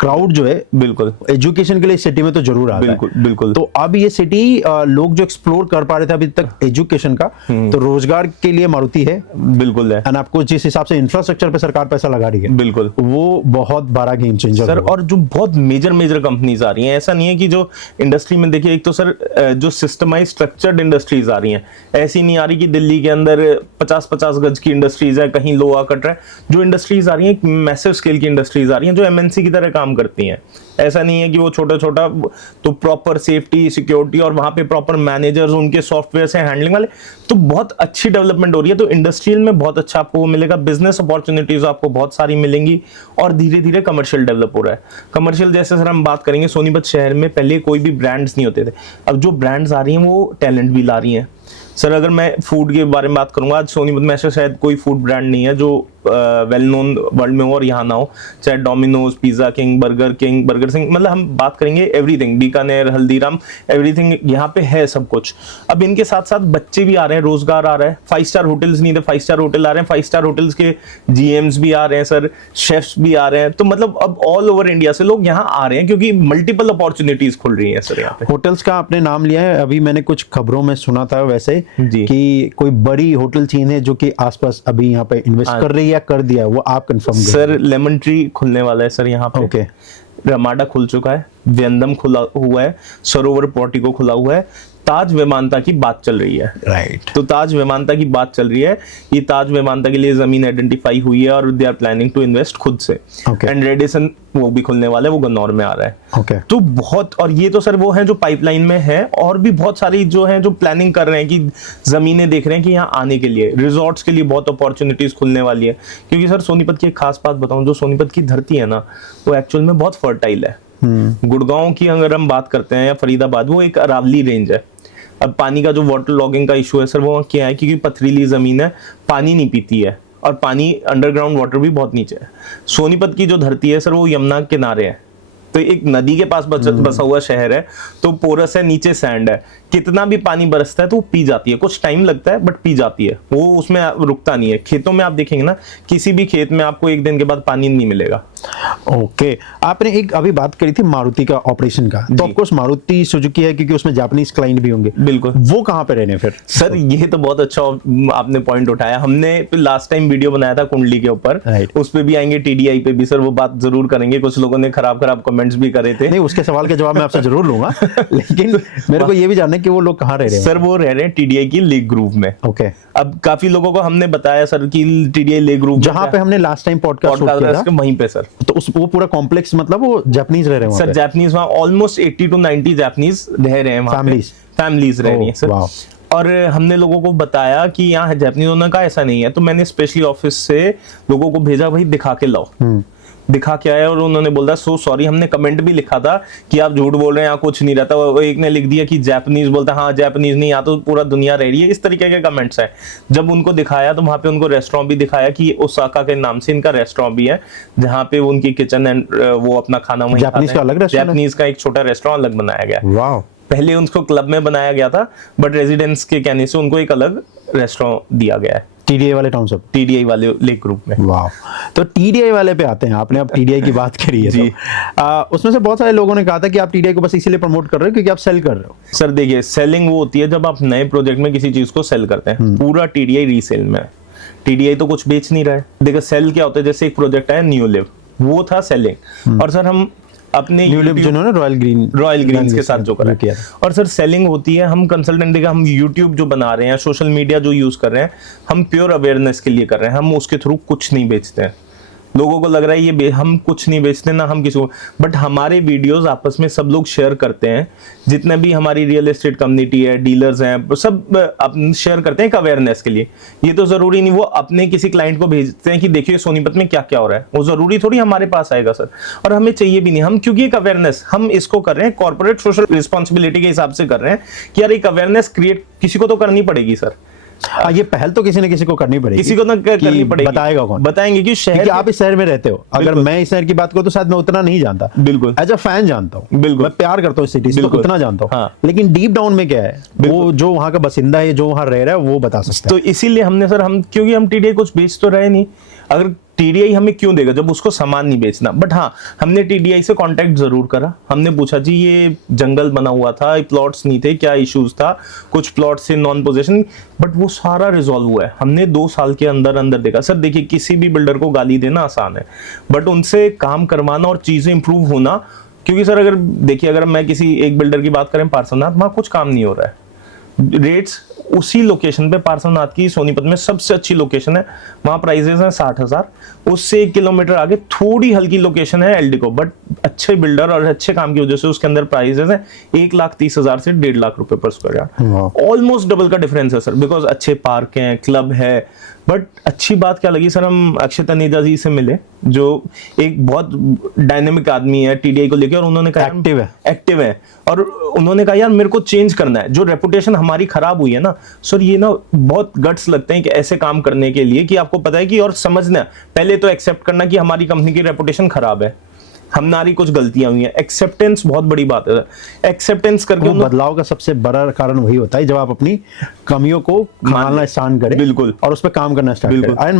क्राउड जो है बिल्कुल एजुकेशन के लिए सिटी में तो जरूर आता बिल्कुल, है। बिल्कुल। तो अब ये सिटी लोग जो एक्सप्लोर कर पा रहे थे अभी तक एजुकेशन का, तो रोजगार के लिए मारुति है, बिल्कुल है। एंड आपको जिस हिसाब से इंफ्रास्ट्रक्चर पे सरकार पैसा लगा रही है, बिल्कुल, वो बहुत बड़ा गेम चेंजर सर। और जो बहुत मेजर कंपनीज आ रही हैं, ऐसा नहीं है कि जो इंडस्ट्री में देखिए, एक तो सर जो सिस्टमाइज स्ट्रक्चर्ड इंडस्ट्रीज आ रही हैं, ऐसी नहीं आ रही कि दिल्ली के अंदर 50-50 गज की इंडस्ट्रीज है, कहीं लोहा कट रहा है। जो इंडस्ट्रीज आ रही हैं, मैसिव स्केल की इंडस्ट्रीज आ रही हैं, जो MNC की तरह काम करती हैं। ऐसा नहीं है कि वो छोटा तो प्रॉपर सेफ्टी सिक्योरिटी, और वहां पे प्रॉपर मैनेजर्स उनके सॉफ्टवेयर से हैंडलिंग वाले, तो बहुत अच्छी डेवलपमेंट हो रही है। तो इंडस्ट्रियल में बहुत अच्छा आपको मिलेगा, बिजनेस अपॉर्चुनिटीज आपको बहुत सारी मिलेंगी, और धीरे धीरे कमर्शियल डेवलप हो रहा है। कमर्शियल जैसे सर हम बात करेंगे, सोनीपत शहर में पहले कोई भी ब्रांड्स नहीं होते थे, अब जो ब्रांड्स आ रही हैं वो टैलेंट भी ला रही हैं। सर अगर मैं फूड के बारे में बात करूंगा, आज सोनीपत में ऐसा शायद कोई फूड ब्रांड नहीं है जो वेल नोन वर्ल्ड में हो और यहाँ ना हो, चाहे Domino's, pizza king, burger Singh, मतलब हम बात करेंगे एवरीथिंग, बीकानेर, हल्दीराम, एवरीथिंग यहाँ पे है सब कुछ। अब इनके साथ साथ बच्चे भी आ रहे हैं, रोजगार आ रहा है। 5 स्टार होटल्स नहीं थे, 5 स्टार होटल आ रहे हैं, 5 स्टार होटल्स के GMs भी आ रहे हैं सर, शेफ्स भी आ रहे हैं। तो मतलब अब ऑल ओवर इंडिया से लोग यहाँ आ रहे हैं, क्योंकि मल्टीपल अपॉर्चुनिटीज खुल रही है सर यहाँ पे। होटल्स का आपने नाम लिया है, अभी मैंने कुछ खबरों में सुना था वैसे कि कोई बड़ी होटल चेन है जो कि आसपास अभी यहाँ पे इन्वेस्ट कर रही है, कर दिया है, वो आप कंफर्म करें। सर लेमन ट्री खुलने वाला है सर यहाँ पे। ओके, रमाडा खुल चुका है, व्यंदम खुला हुआ है, सरोवर पोर्टिको खुला हुआ है, ताज विमानता की बात चल रही है। राइट। तो ताज विमानता की बात चल रही है, ये ताज विमानता के लिए जमीन आइडेंटिफाई हुई है और they are planning to invest खुद से। एंड रेडिसन वो भी खुलने वाला है, वो गन्नौर में आ रहा है। ओके। तो बहुत, और ये तो सर वो है जो पाइपलाइन में है, और भी बहुत सारी जो है जो प्लानिंग कर रहे हैं कि जमीनें देख रहे हैं कि यहाँ आने के लिए, रिजॉर्ट्स के लिए बहुत अपॉर्चुनिटीज खुलने वाली है। क्योंकि सर सोनीपत की एक खास बात बताऊं, जो सोनीपत की धरती है ना, वो एक्चुअल में बहुत फर्टाइल है। गुड़गांव की अगर हम बात करते हैं या फरीदाबाद, वो एक अरावली रेंज है। अब पानी का जो वाटर लॉगिंग का इशू है सर, वो क्या है, क्योंकि पथरीली जमीन है, पानी नहीं पीती है, और पानी अंडरग्राउंड वाटर भी बहुत नीचे है। सोनीपत की जो धरती है सर, वो यमुना किनारे है, तो एक नदी के पास बसा हुआ शहर है, तो पोरस है, नीचे सैंड है, कितना भी पानी बरसता है तो वो पी जाती है, कुछ टाइम लगता है बट पी जाती है, वो उसमें रुकता नहीं है। खेतों में आप देखेंगे ना, किसी भी खेत में आपको एक दिन के बाद पानी नहीं मिलेगा। ओके, आपने एक अभी बात करी थी मारुति का ऑपरेशन का, तो ऑफ कोर्स मारुति सुजुकी है क्योंकि उसमें जापानीज क्लाइंट भी होंगे। बिल्कुल। वो कहाँ पे रहने फिर? सर ये तो बहुत अच्छा आपने पॉइंट उठाया। हमने लास्ट टाइम वीडियो बनाया था कुंडली के ऊपर, उस पे भी आएंगे, टीडीआई पे भी सर वो बात जरूर करेंगे। कुछ लोगों ने खराब कमेंट्स भी करे थे। नहीं, उसके सवाल के जवाब मैं आपसे जरूर लूंगा लेकिन मेरे को ये भी जानना है कि वो लोग कहाँ रह रहे हैं। सर वो रह रहे हैं टीडीआई की लेक ग्रुव में। ओके। अब काफी लोगों को हमने बताया सर कि टीडीआई लेक ग्रुव जहाँ पे हमने लास्ट टाइम पॉडकास्ट किया था वहीं पे सर, तो उस वो पूरा कॉम्प्लेक्स मतलब वो जापानीज रह रहे हैं सर। जापानीज वहाँ ऑलमोस्ट 80 to 90 जापानीज रह रहे हैं, फैमिलीज रह रही हैं सर। और हमने लोगों को बताया कि यहाँ जापानीज होने का ऐसा नहीं है, तो मैंने स्पेशली ऑफिस से लोगों को भेजा, भाई दिखा के लाओ। दिखा के आया और उन्होंने बोला सो सॉरी, हमने कमेंट भी लिखा था कि आप झूठ बोल रहे हैं, यहाँ कुछ नहीं रहता। वो एक ने लिख दिया कि जापानीज, बोलता हाँ जापानीज नहीं, यहाँ तो पूरा दुनिया रह रही है। इस तरीके के कमेंट्स हैं। जब उनको दिखाया तो वहाँ पे उनको रेस्टोरेंट भी दिखाया कि ओसाका के नाम से इनका रेस्टोरेंट भी है, जहाँ पे उनकी किचन एंड वो अपना खाना वहीं जापानीज का अलग रेस्टोरेंट, जापानीज का एक छोटा रेस्टोरेंट अलग बनाया गया। वाह। पहले उनको क्लब में बनाया गया था, बट रेजिडेंट्स के कहने से उनको एक अलग रेस्टोरेंट दिया गया है टीडीआई वाले टाउनशिप, टीडीआई वाले लेक ग्रुप में। वाह। तो टीडीआई वाले पे आते हैं, आपने अब टीडीआई की बात करी है। जी। उसमें से बहुत सारे लोगों ने कहा था कि आप टीडीआई को बस इसीलिए प्रमोट कर रहे हो क्योंकि आप सेल कर रहे हो। सर देखिए, सेलिंग वो होती है जब आप नए प्रोजेक्ट में किसी चीज को सेल करते हैं। पूरा टीडीआई रीसेल में है। टीडीआई तो कुछ बेच नहीं रहा है। देखो सेल क्या होता है, जैसे एक प्रोजेक्ट है न्यू लिव, वो था सेलिंग। और सर हम अपने जिन्होंने रॉयल ग्रीन के साथ जो करा किया, और सर सेलिंग होती है, हम कंसल्टेंट देखा, हम यूट्यूब जो बना रहे हैं, सोशल मीडिया जो यूज कर रहे हैं, हम प्योर अवेयरनेस के लिए कर रहे हैं। हम उसके थ्रू कुछ नहीं बेचते हैं। लोगों को लग रहा है ये हम कुछ नहीं बेचते ना, हम किसी को, बट हमारे वीडियोस आपस में सब लोग शेयर करते हैं। जितने भी हमारी रियल एस्टेट कम्युनिटी है, डीलर्स हैं, सब शेयर करते हैं एक अवेयरनेस के लिए। ये तो जरूरी नहीं वो अपने किसी क्लाइंट को भेजते हैं कि देखिए सोनीपत में क्या क्या हो रहा है, वो जरूरी थोड़ी हमारे पास आएगा सर। और हमें चाहिए भी नहीं, हम क्योंकि एक अवेयरनेस हम इसको कर रहे हैं, कॉर्पोरेट सोशल रिस्पॉन्सिबिलिटी के हिसाब से कर रहे हैं कि यार एक अवेयरनेस क्रिएट किसी को तो करनी पड़ेगी सर। ये पहल तो किसी न किसी को करनी पड़ेगी, किसी को ना करनी पड़ेगी। बताएगा कौन? बताएंगे कि शहर, आप इस शहर में रहते हो। अगर मैं इस शहर की बात करूं तो शायद मैं उतना नहीं जानता, बिल्कुल एज अ फैन जानता हूं, बिल्कुल मैं प्यार करता हूं इस सिटी से, तो उतना जानता हूं। हाँ। लेकिन डीप डाउन में क्या है, वो जो वहां का बासिंदा है, जो वहां रह रहा है, वो बता सकता है। तो इसीलिए हमने सर, हम क्योंकि हम टीडीआई कुछ बेच तो रहे नहीं, अगर टीडीआई हमें क्यों देगा जब उसको सामान नहीं बेचना। बट हाँ, हमने टीडीआई से कांटेक्ट जरूर करा। हमने पूछा जी ये जंगल बना हुआ था, प्लॉट्स नहीं थे, क्या इश्यूज था, कुछ प्लॉट्स से नॉन पोजेशन, बट वो सारा रिजॉल्व हुआ है। हमने 2 साल के अंदर अंदर देखा। सर देखिए, किसी भी बिल्डर को गाली देना आसान है, बट उनसे काम करवाना और चीजें इंप्रूव होना, क्योंकि सर अगर देखिए, अगर मैं किसी एक बिल्डर की बात करें पार्श्वनाथ, वहां कुछ काम नहीं हो रहा है। रेट्स उसी लोकेशन पे, पार्श्वनाथ की सोनीपत में सबसे अच्छी लोकेशन है, वहां प्राइसेस हैं 60,000। उससे 1 किलोमीटर आगे थोड़ी हल्की लोकेशन है एलडीको, बट अच्छे बिल्डर और अच्छे काम की वजह से उसके अंदर प्राइसेस हैं 1,30,000 से 1.5 लाख रुपए पर स्क्वायर यार्ड। ऑलमोस्ट डबल का डिफरेंस है सर, बिकॉज अच्छे पार्क हैं, क्लब है। बट अच्छी बात क्या लगी सर, हम अक्षय तनेजा जी से मिले, जो एक बहुत डायनेमिक आदमी है टीडीआई को लेकर, और उन्होंने कहा एक्टिव है, और उन्होंने कहा यार मेरे को चेंज करना है, जो रेपुटेशन हमारी खराब हुई है ना सर, ये ना बहुत गट्स लगते हैं कि ऐसे काम करने के लिए, कि आपको पता है कि, और समझना, पहले तो एक्सेप्ट करना कि हमारी कंपनी की रेपुटेशन खराब है, हमारी कुछ गलतियां हुई हैं। एक्सेप्टेंस बहुत बड़ी बात है। एक्सेप्टेंस करके बदलाव का सबसे बड़ा कारण वही होता है जब आप अपनी कमियों को मानना स्टार्ट करें, बिल्कुल, और उस पर काम करना स्टार्ट करें।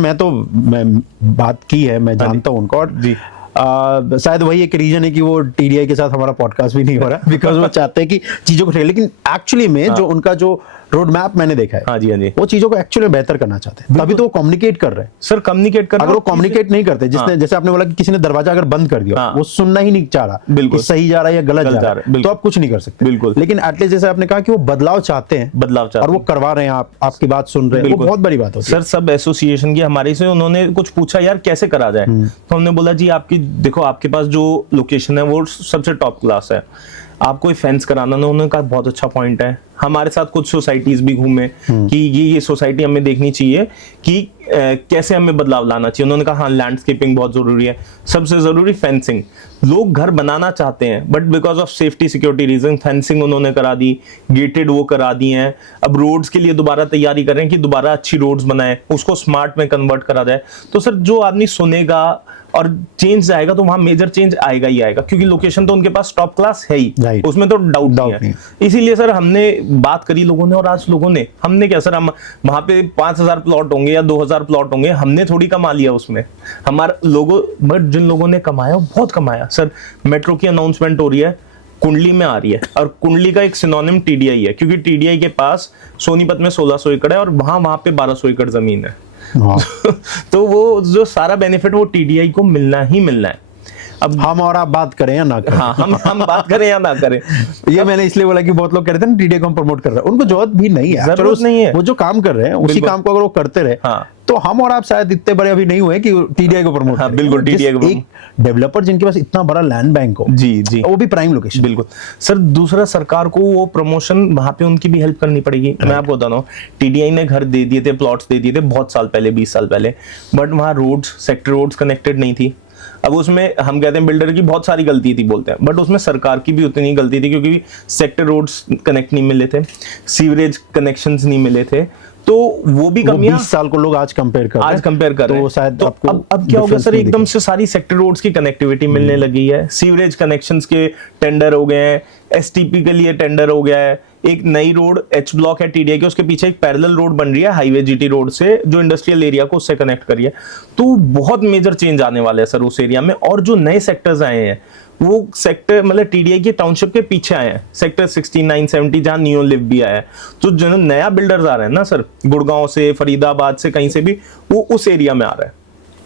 मैं बात की है, मैं जानता हूं उनको, और शायद वही एक रीजन है कि वो टीडीआई के साथ हमारा पॉडकास्ट भी नहीं हो रहा, बिकॉज वो चाहते हैं कि चीजों को, लेकिन एक्चुअली में जो उनका जो रोड मैप मैंने देखा है, हाँ जी, वो चीजों को एक्चुअली बेहतर करना चाहते हैं, तभी तो वो कम्युनिकेट कर रहे हैं सर। कम्युनिकेट कर, अगर वो कम्युनिकेट नहीं करते, जिसने जैसे आपने बोला कि किसी ने दरवाजा अगर बंद कर दिया, वो सुनना ही नहीं चाह रहा, बिल्कुल सही जा रहा है या गलत जा रहा है, तो आप कुछ नहीं कर सकते, बिल्कुल। लेकिन एटलीस्ट जैसे आपने कहा कि वो बदलाव चाहते हैं, और वो करवा रहे हैं, आपकी बात सुन रहे हैं, वो बहुत बड़ी बात होती है सर। सब एसोसिएशन की हमारे से उन्होंने कुछ पूछा यार कैसे करा जाए, तो हमने बोला जी आपकी देखो, आपके पास जो लोकेशन है वो सबसे टॉप क्लास है, आपको फेंस कराना ना, उन्होंने कहा बहुत अच्छा पॉइंट है, हमारे साथ कुछ सोसाइटीज भी घूमे कि ये सोसाइटी हमें देखनी चाहिए कि कैसे हमें बदलाव लाना चाहिए। उन्होंने कहा हाँ लैंडस्केपिंग बहुत जरूरी है, सबसे जरूरी फेंसिंग। लोग घर बनाना चाहते हैं but because of safety security reason fencing उन्होंने करा दी, गेटेड वो करा दी हैं। अब रोड्स के लिए दोबारा तैयारी कर रहे हैं कि दोबारा अच्छी रोड्स बनाए, उसको स्मार्ट में कन्वर्ट करा जाए। तो सर जो आदमी सुनेगा और चेंज आएगा तो वहां मेजर चेंज आएगा ही आएगा, क्योंकि लोकेशन तो उनके पास टॉप क्लास है ही, Right. उसमें तो डाउट नहीं है। इसीलिए सर हमने बात करी लोगों ने, और आज लोगों ने, हमने क्या सर, हम वहां पे 5,000 प्लॉट होंगे या 2,000 प्लॉट होंगे, हमने थोड़ी कमा लिया उसमें, हमारा लोगों, बट जिन लोगों ने कमाया वो बहुत कमाया। सर मेट्रो की अनाउंसमेंट हो रही है, कुंडली में आ रही है, और कुंडली का एक सिनोनिम टीडीआई है, क्योंकि टीडीआई के पास सोनीपत में 1600 एकड़ है और वहां पे 1200 एकड़ जमीन है। तो वो जो सारा बेनिफिट वो टीडीआई को मिलना ही मिलना है। अब हम और आप बात करें या ना करें, हाँ हम बात करें या ना करें, ये मैंने इसलिए बोला कि बहुत लोग कह रहे थे ना टीडीआई को हम प्रमोट कर रहे हैं, उनको जरूरत भी नहीं है, जरूरत नहीं है। वो जो काम कर रहे हैं उसी काम को अगर वो करते रहे, हाँ। तो हम और आप शायद इतने बड़े अभी नहीं हुए कि टीडीआई को प्रमोट हाँ, बिल्कुल टीडीआई को। एक डेवलपर जिनके पास इतना बड़ा लैंड बैंक हो, जी जी, वो भी प्राइम लोकेशन, बिल्कुल सर। दूसरा सरकार को वो प्रमोशन वहां पे उनकी भी हेल्प करनी पड़ेगी। मैं आपको बता रहा हूँ, टीडीआई ने घर दे दिए थे, प्लॉट्स दे दिए थे बहुत साल पहले, 20 साल पहले, बट वहां रोड्स, सेक्टर रोड्स कनेक्टेड नहीं थी। अब उसमें हम कहते हैं बिल्डर की बहुत सारी गलती थी बोलते हैं, बट उसमें सरकार की भी उतनी गलती थी, क्योंकि सेक्टर रोड्स कनेक्ट नहीं मिले थे, सीवरेज कनेक्शंस नहीं मिले थे, तो वो भी कमियां 20 साल को लोग आज कंपेयर कर रहे हैं, तो शायद तो आपको अब क्या हो गया सर, एकदम से सारी सेक्टर रोड्स की कनेक्टिविटी मिलने लगी है, सीवरेज कनेक्शंस के टेंडर हो गए हैं, एसटीपी के लिए टेंडर हो गया है, एक नई रोड एच ब्लॉक है टीडीआई की, उसके पीछे एक पैरेलल रोड बन रही है हाईवे जीटी रोड से, जो इंडस्ट्रियल एरिया को उससे कनेक्ट करी है। तो बहुत मेजर चेंज आने वाले हैं सर उस एरिया में। और जो नए सेक्टर्स आए हैं वो सेक्टर मतलब टीडीआई की टाउनशिप के पीछे आए हैं, सेक्टर 69, 70 जहां नियो लिव भी आया है। तो जो नया बिल्डर्स आ रहे हैं ना सर, गुड़गांव से, फरीदाबाद से, कहीं से भी, वो उस एरिया में आ रहा है।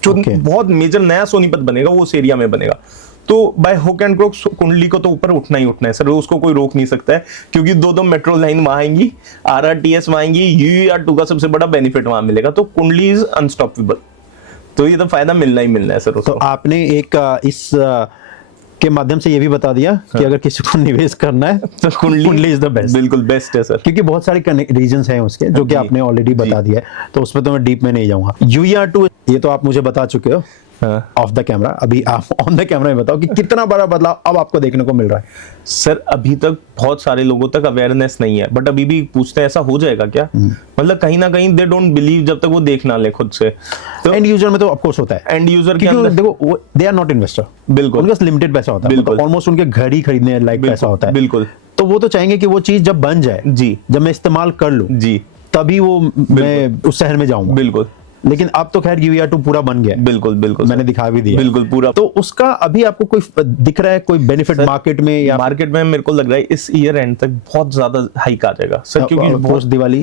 जो बहुत मेजर नया सोनीपत बनेगा वो उस एरिया में बनेगा। तो बाय हुक एंड क्रोक कुंडली को तो ऊपर उठना ही उठना है सर, उसको कोई रोक नहीं सकता है, क्योंकि दो मेट्रो लाइन वहां आएंगी, आरआरटीएस वहां आएंगी, यूआर2 का सबसे बड़ा बेनिफिट वहां मिलेगा। तो कुंडली इज अनस्टॉपेबल, तो ये तो फायदा मिलना ही मिलना है सर उसको। तो आपने एक इस के माध्यम से ये भी बता दिया कि अगर किसी को निवेश करना है तो कुंडली इज द बेस्ट। बिल्कुल बेस्ट है सर, क्योंकि बहुत सारे रीजंस हैं उसके, जो कि आपने ऑलरेडी बता दिया है, तो उसमें तो मैं डीप में नहीं जाऊंगा। यूआर2 ये तो आप मुझे बता चुके हो ऑफ द कैमरा, अभी आप ऑन द कैमरा में बताओ कि कितना बड़ा बदलाव अब आपको देखने को मिल रहा है। सर अभी तक बहुत सारे लोगों तक अवेयरनेस नहीं है, बट अभी भी पूछते हैं ऐसा हो जाएगा क्या, मतलब कहीं ना कहीं दे डोंट बिलीव जब तक वो देख ना ले खुद से। तो एंड यूजर में तो ऑफ कोर्स होता है, एंड यूजर के क्योंकि अंदर देखो दे आर नॉट इन्वेस्टर, बिल्कुल उनके पास लिमिटेड पैसा होता है, बिल्कुल ऑलमोस्ट उनके घर ही खरीदने लायक पैसा होता है, बिल्कुल। तो वो तो चाहेंगे कि वो चीज जब बन जाए, जी, जब मैं इस्तेमाल कर लूं जी, तभी वो मैं उस शहर में जाऊंगा। बिल्कुल। लेकिन अब तो खैर यूआर2 पूरा बन गया, बिल्कुल बिल्कुल, मैंने दिखा भी दिया, बिल्कुल पूरा। तो उसका अभी आपको कोई दिख रहा है कोई बेनिफिट मार्केट में, या मार्केट में मेरे को लग रहा है इस ईयर एंड तक बहुत ज्यादा हाइक आ जाएगा सर, क्योंकि पोस्ट दिवाली,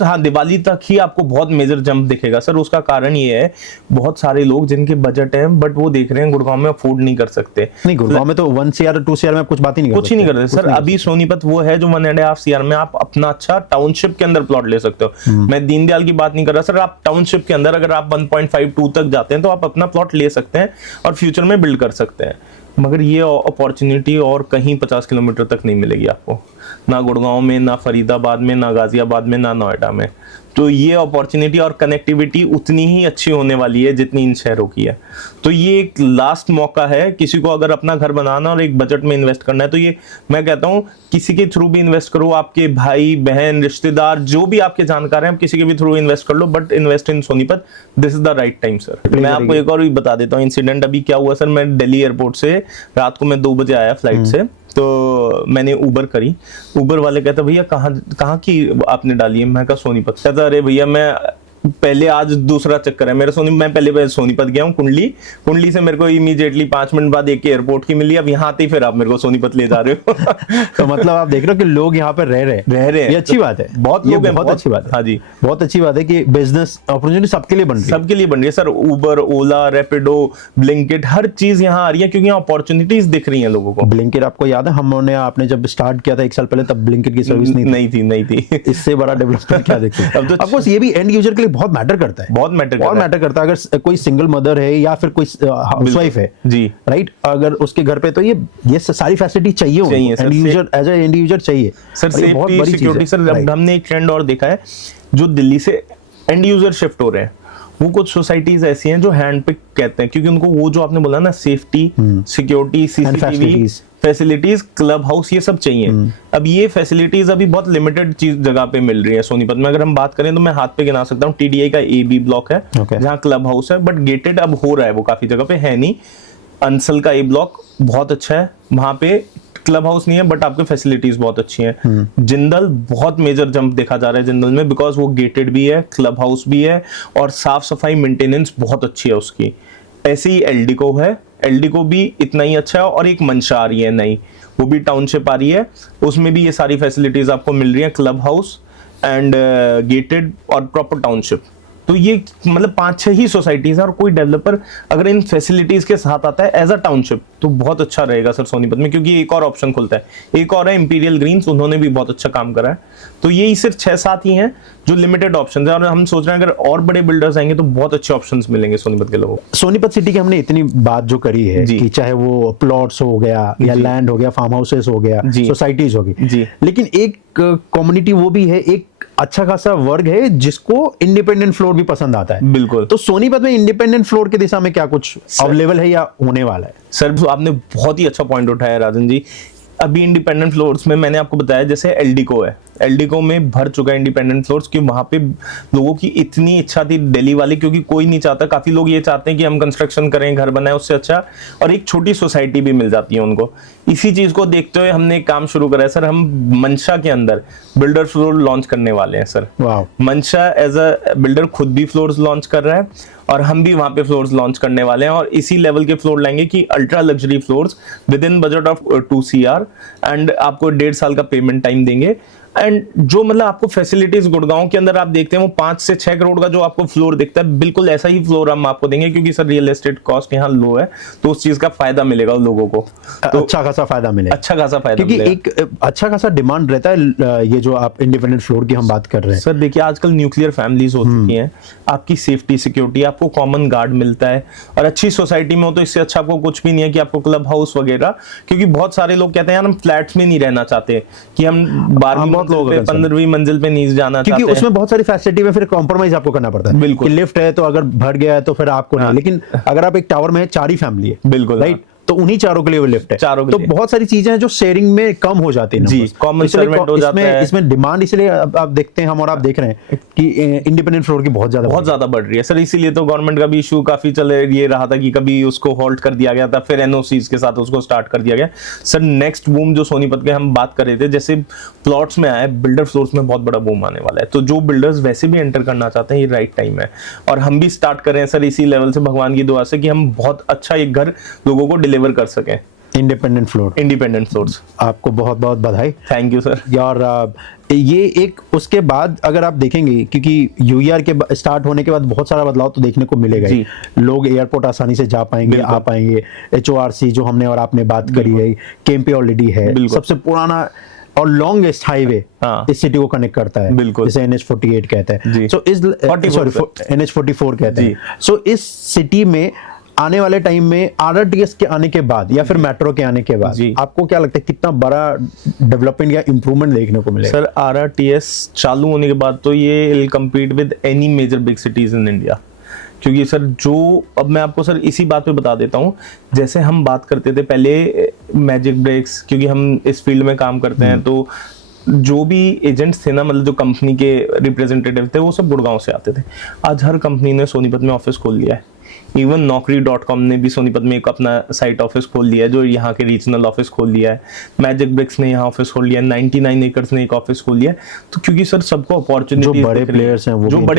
हाँ दिवाली तक ही आपको बहुत मेजर जंप दिखेगा सर। उसका कारण ये है, बहुत सारे लोग जिनके बजट है बट वो देख रहे हैं गुड़गांव में अफोर्ड नहीं कर सकते। नहीं, गुड़गांव में तो 1 CR 2 CR में आप कुछ बात ही नहीं कुछ ही नहीं कर रहे सर। अभी सोनीपत वो है जो 1.5 CR में आप अपना अच्छा टाउनशिप के अंदर प्लॉट ले सकते हो। मैं दीनदयाल की बात नहीं कर रहा सर, आप टाउनशिप के अंदर अगर आप 1.52 तक जाते हैं तो आप अपना प्लॉट ले सकते हैं और फ्यूचर में बिल्ड कर सकते हैं। मगर ये अपॉर्चुनिटी और कहीं 50 किलोमीटर तक नहीं मिलेगी आपको, ना गुड़गांव में, ना फरीदाबाद में, ना गाजियाबाद में, ना नोएडा में। तो ये अपॉर्चुनिटी और कनेक्टिविटी उतनी ही अच्छी होने वाली है जितनी इन शहरों की है। तो ये एक लास्ट मौका है, किसी को अगर अपना घर बनाना और एक बजट में इन्वेस्ट करना है तो ये मैं कहता हूँ किसी के थ्रू भी इन्वेस्ट करो, आपके भाई बहन रिश्तेदार जो भी आपके जानकार हैं, आप किसी के भी थ्रू इन्वेस्ट कर लो, but invest in Sonipat, this is the right time sir. मैं आपको एक और भी बता देता हूँ इंसिडेंट अभी क्या हुआ सर। मैं दिल्ली एयरपोर्ट से रात को मैं 2 बजे आया फ्लाइट से, तो मैंने उबर करी, उबर वाले कहता भैया कहाँ की आपने डाली है, मैं कहा सोनीपत। कहता अरे भैया मैं पहले आज दूसरा चक्कर है मेरा मैं पहले सोनीपत गया हूँ, कुंडली से मेरे को इमीडिएटली 5 मिनट बाद एक एयरपोर्ट की मिली, अब यहाँ आते ही फिर आप मेरे को सोनीपत ले जा रहे हो। तो मतलब आप देख रहे हो कि लोग यहाँ पर रह रहे हैं, ये अच्छी बात है, बहुत लोग हैं, बहुत अच्छी बात है। हाँ जी, बहुत अच्छी बात है कि बिजनेस अपॉर्चुनिटी सबके लिए बन रही है, सबके लिए बन रही है सर। उबर, ओला, रैपिडो, ब्लिंकिट, हर चीज यहाँ आ रही है क्योंकि यहाँ अपॉर्चुनिटीज दिख रही है लोगों को। ब्लिंकिट आपको याद है आपने जब स्टार्ट किया था 1 साल पहले, तब ब्लिंकिट की सर्विस नहीं थी। नहीं थी। इससे बड़ा डेवलपमेंट क्या देखिए। अब तो ऑफ कोर्स ये भी एंड यूजर के लिए बहुत मैटर करता है, बहुत मैटर करता है। अगर कोई सिंगल मदर है या फिर कोई हाउसवाइफ है जी, राइट, अगर उसके घर पे तो ये सारी फैसिलिटी चाहिए end user, as a end user चाहिए सर। सेफ्टी सिक्योरिटी सर, अब हमने एक ट्रेंड और देखा है, जो दिल्ली से एंड यूजर शिफ्ट हो रहे हैं, वो कुछ सोसाइटीज ऐसी हैं जो हैंड पिक कहते हैं, क्योंकि उनको वो जो आपने बोला ना, safety, security, CCTV facilities, club house, ये सब चाहिए। अब ये फैसिलिटीज अभी बहुत लिमिटेड चीज जगह पे मिल रही है सोनीपत में। अगर हम बात करें तो मैं हाथ पे गिना सकता हूँ, टीडीआई का AB ब्लॉक है जहाँ क्लब हाउस है, बट गेटेड अब हो रहा है, वो काफी जगह पे है नहीं। अंसल का A ब्लॉक बहुत अच्छा है, वहां पे क्लब हाउस नहीं है बट आपके फैसिलिटीज बहुत अच्छी हैं। जिंदल बहुत मेजर जंप देखा जा रहा है जिंदल में, बिकॉज वो गेटेड भी है, क्लब हाउस भी है, और साफ सफाई मेंटेनेंस बहुत अच्छी है उसकी। ऐसे ही एलडीको है, एलडीको भी इतना ही अच्छा है, और एक मंशा आ रही है नई, वो भी टाउनशिप आ रही है, उसमें भी ये सारी फैसिलिटीज आपको मिल रही है, क्लब हाउस एंड गेटेड और प्रॉपर टाउनशिप। तो ये मतलब 5-6 ही सोसाइटीज है, और कोई डेवलपर अगर इन फैसिलिटीज के साथ आता है एज अ टाउनशिप तो बहुत अच्छा रहेगा सर सोनीपत में, क्योंकि एक और ऑप्शन खुलता है। एक और है इंपीरियल ग्रीन्स, उन्होंने भी बहुत अच्छा काम करा है। तो यही सिर्फ 6-7 ही हैं जो लिमिटेड ऑप्शन है, और हम सोच रहे हैं अगर और बड़े बिल्डर्स आएंगे तो बहुत अच्छे ऑप्शन मिलेंगे सोनीपत के लोगों को। सोनीपत सिटी की हमने इतनी बात जो करी है कि चाहे वो प्लॉट्स हो गया या लैंड हो गया, फार्म हाउसेस हो गया, सोसाइटीज हो गई, लेकिन एक कम्युनिटी वो भी है, एक अच्छा खासा वर्ग है जिसको इंडिपेंडेंट फ्लोर भी पसंद आता है। बिल्कुल। तो सोनीपत में इंडिपेंडेंट फ्लोर की दिशा में क्या कुछ अवेलेबल है या होने वाला है? सर आपने बहुत ही अच्छा पॉइंट उठाया राजन जी। अभी इंडिपेंडेंट फ्लोर्स में मैंने आपको बताया, जैसे एलडीको है, एलडीको में भर चुका है इंडिपेंडेंट फ्लोर्स, कि वहां पे लोगों की इतनी इच्छा थी दिल्ली वाली, क्योंकि कोई नहीं चाहता, काफी लोग ये चाहते हैं कि हम कंस्ट्रक्शन करें, घर बनाए, उससे अच्छा और एक छोटी सोसाइटी भी मिल जाती है उनको। इसी चीज को देखते हुए हमने एक काम शुरू करा है सर, हम मंशा के अंदर बिल्डर फ्लोर लॉन्च करने वाले हैं सर। मंशा एज अ बिल्डर खुद भी फ्लोर्स लॉन्च कर रहा है, और हम भी वहां पे फ्लोर्स लॉन्च करने वाले हैं, और इसी लेवल के फ्लोर लाएंगे कि ultra luxury floors with in budget of 2 CR, and आपको 1.5 साल का पेमेंट टाइम देंगे। एंड जो मतलब आपको फैसिलिटीज गुड़गांव के अंदर आप देखते हैं वो 5 से 6 करोड़ का जो आपको फ्लोर दिखता है, बिल्कुल ऐसा ही फ्लोर हम आपको देंगे, क्योंकि सर रियल एस्टेट कॉस्ट यहाँ लो है, तो उस चीज का फायदा मिलेगा उन लोगों को। तो अच्छा खासा फायदा मिलेगा, अच्छा खासा फायदा, क्योंकि एक अच्छा खासा डिमांड रहता है। ये जो आप इंडिपेंडेंट फ्लोर की हम बात कर रहे हैं सर, देखिए आजकल न्यूक्लियर फैमिलीज हो चुकी हैं, आपकी सेफ्टी सिक्योरिटी, आपको कॉमन गार्ड मिलता है, और अच्छी सोसाइटी में हो तो इससे अच्छा आपको कुछ भी नहीं है कि आपको क्लब हाउस वगैरह, क्योंकि बहुत सारे लोग कहते हैं यार हम फ्लैट्स में नहीं रहना चाहते, कि हम 12वीं 15वीं मंजिल पे नहीं जाना चाहते, क्योंकि उसमें बहुत सारी फैसिलिटी में फिर कॉम्प्रोमाइज आपको करना पड़ता है। बिल्कुल, लिफ्ट है तो अगर भर गया है तो फिर आपको नहीं, लेकिन अगर आप एक टावर में है, 4 ही फैमिली है, बिल्कुल राइट, तो उन्हीं चारों के लिए वो लिफ्ट है, चारों तो बहुत सारी चीजें हैं जो शेयरिंग में कम हो जाती है, जी, कॉमन सर्वेंट हो जाता है। इसमें डिमांड इसलिए आप देखते हैं, हम और आप देख रहे हैं कि इंडिपेंडेंट फ्लोर की बहुत ज्यादा बढ़ रही है सर। इसीलिए तो गवर्नमेंट का भी इशू काफी चले ये रहा था कि कभी उसको होल्ड कर दिया गया था, फिर एनओसीज के साथ उसको स्टार्ट कर दिया गया। सर नेक्स्ट बूम जो सोनीपत के हम बात कर रहे थे, जैसे प्लॉट्स में आए, बिल्डर फ्लोर्स में बहुत बड़ा बूम आने वाला है, तो जो बिल्डर्स वैसे भी एंटर करना चाहते हैं, ये राइट टाइम है, और हम भी स्टार्ट कर रहे हैं सर इसी लेवल से, भगवान की दुआ से, कि हम बहुत अच्छा एक घर लोगों को डिलीवर कर सकें। इंडिपेंडेंट फ्लोर्स, आपको बहुत बहुत बधाई। Thank you sir. और ये एक उसके बाद अगर आप देखेंगे, क्योंकि यूईआर के स्टार्ट होने के बाद बहुत सारा बदलाव तो देखने को मिलेगा ही, लोग एयरपोर्ट आसानी से जा पाएंगे, आ पाएंगे, HORC जो हमने और आपने बात करी है, केएमपी ऑलरेडी है, सबसे पुराना और लॉन्गेस्ट हाईवे इस सिटी को कनेक्ट करता है, जिसे NH48 कहते हैं, सो इस NH44 कहते हैं। सो इस सिटी में आने वाले टाइम में RRTS के आने के बाद या फिर मेट्रो के आने के बाद आपको क्या लगता है कितना बड़ा डेवलपमेंट या इंप्रूवमेंट देखने को मिलेगा? सर RRTS चालू होने के बाद तो ये will compete with any major big cities in India, क्योंकि सर जो अब मैं आपको सर इसी बात पे बता देता हूँ, जैसे हम बात करते थे पहले मैजिक ब्रेक्स, क्योंकि हम इस फील्ड में काम करते हैं, तो जो भी एजेंट्स थे ना, मतलब जो कंपनी के रिप्रेजेंटेटिव थे, वो सब गुड़गांव से आते थे। आज हर कंपनी ने सोनीपत में ऑफिस खोल लिया है, इवन Naukri.com ने भी सोनीपत में एक अपना साइट ऑफिस खोल लिया है, जो यहाँ के रीजनल ऑफिस खोल लिया है। मैजिक ब्रिक्स ने यहाँ ऑफिस खोल लिया है, 99 एकर्स ने एक ऑफिस खोल लिया है। तो क्योंकि सर सबको अपॉर्चुनिटी, जो बड़े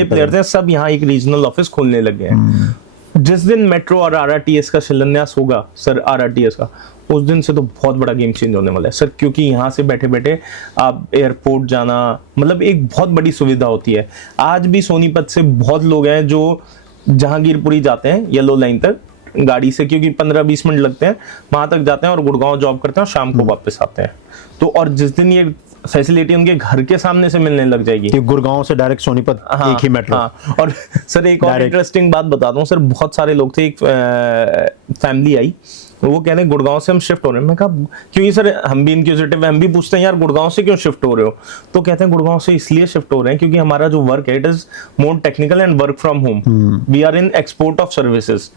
प्लेयर्स हैं सब यहाँ एक रीजनल ऑफिस खोलने लगे हैं। जिस दिन मेट्रो और RRTS का शिलान्यास होगा सर, RRTS का, उस दिन से तो बहुत बड़ा गेम चेंज होने वाला है सर, क्योंकि यहाँ से बैठे बैठे आप एयरपोर्ट जाना मतलब एक बहुत बड़ी सुविधा होती है। आज भी सोनीपत से बहुत लोग हैं जो जहांगीरपुरी जाते हैं येलो लाइन तक गाड़ी से, क्योंकि 15-20 मिनट लगते हैं, वहां तक जाते हैं और गुड़गांव जॉब करते हैं और शाम को वापस आते हैं। तो और जिस दिन ये फैसिलिटी उनके घर के सामने से मिलने लग जाएगी। कि गुड़गांव से डायरेक्ट सोनीपत एक ही मेट्रो। हाँ। और सर एक और Direct। इंटरेस्टिंग बात बताता हूँ सर, बहुत सारे लोग थे, एक फैमिली आई, वो कह रहे हैं गुड़गांव से हम शिफ्ट हो रहे हैं। मैं कहा क्योंकि सर हम भी इंक्यूजिटिव, हम भी पूछते हैं यार गुड़गांव से क्यों शिफ्ट हो रहे हो, तो कहते हैं गुड़गांव से इसलिए शिफ्ट हो रहे हैं क्योंकि हमारा जो वर्क है it is more technical and work from home, we are in export of services.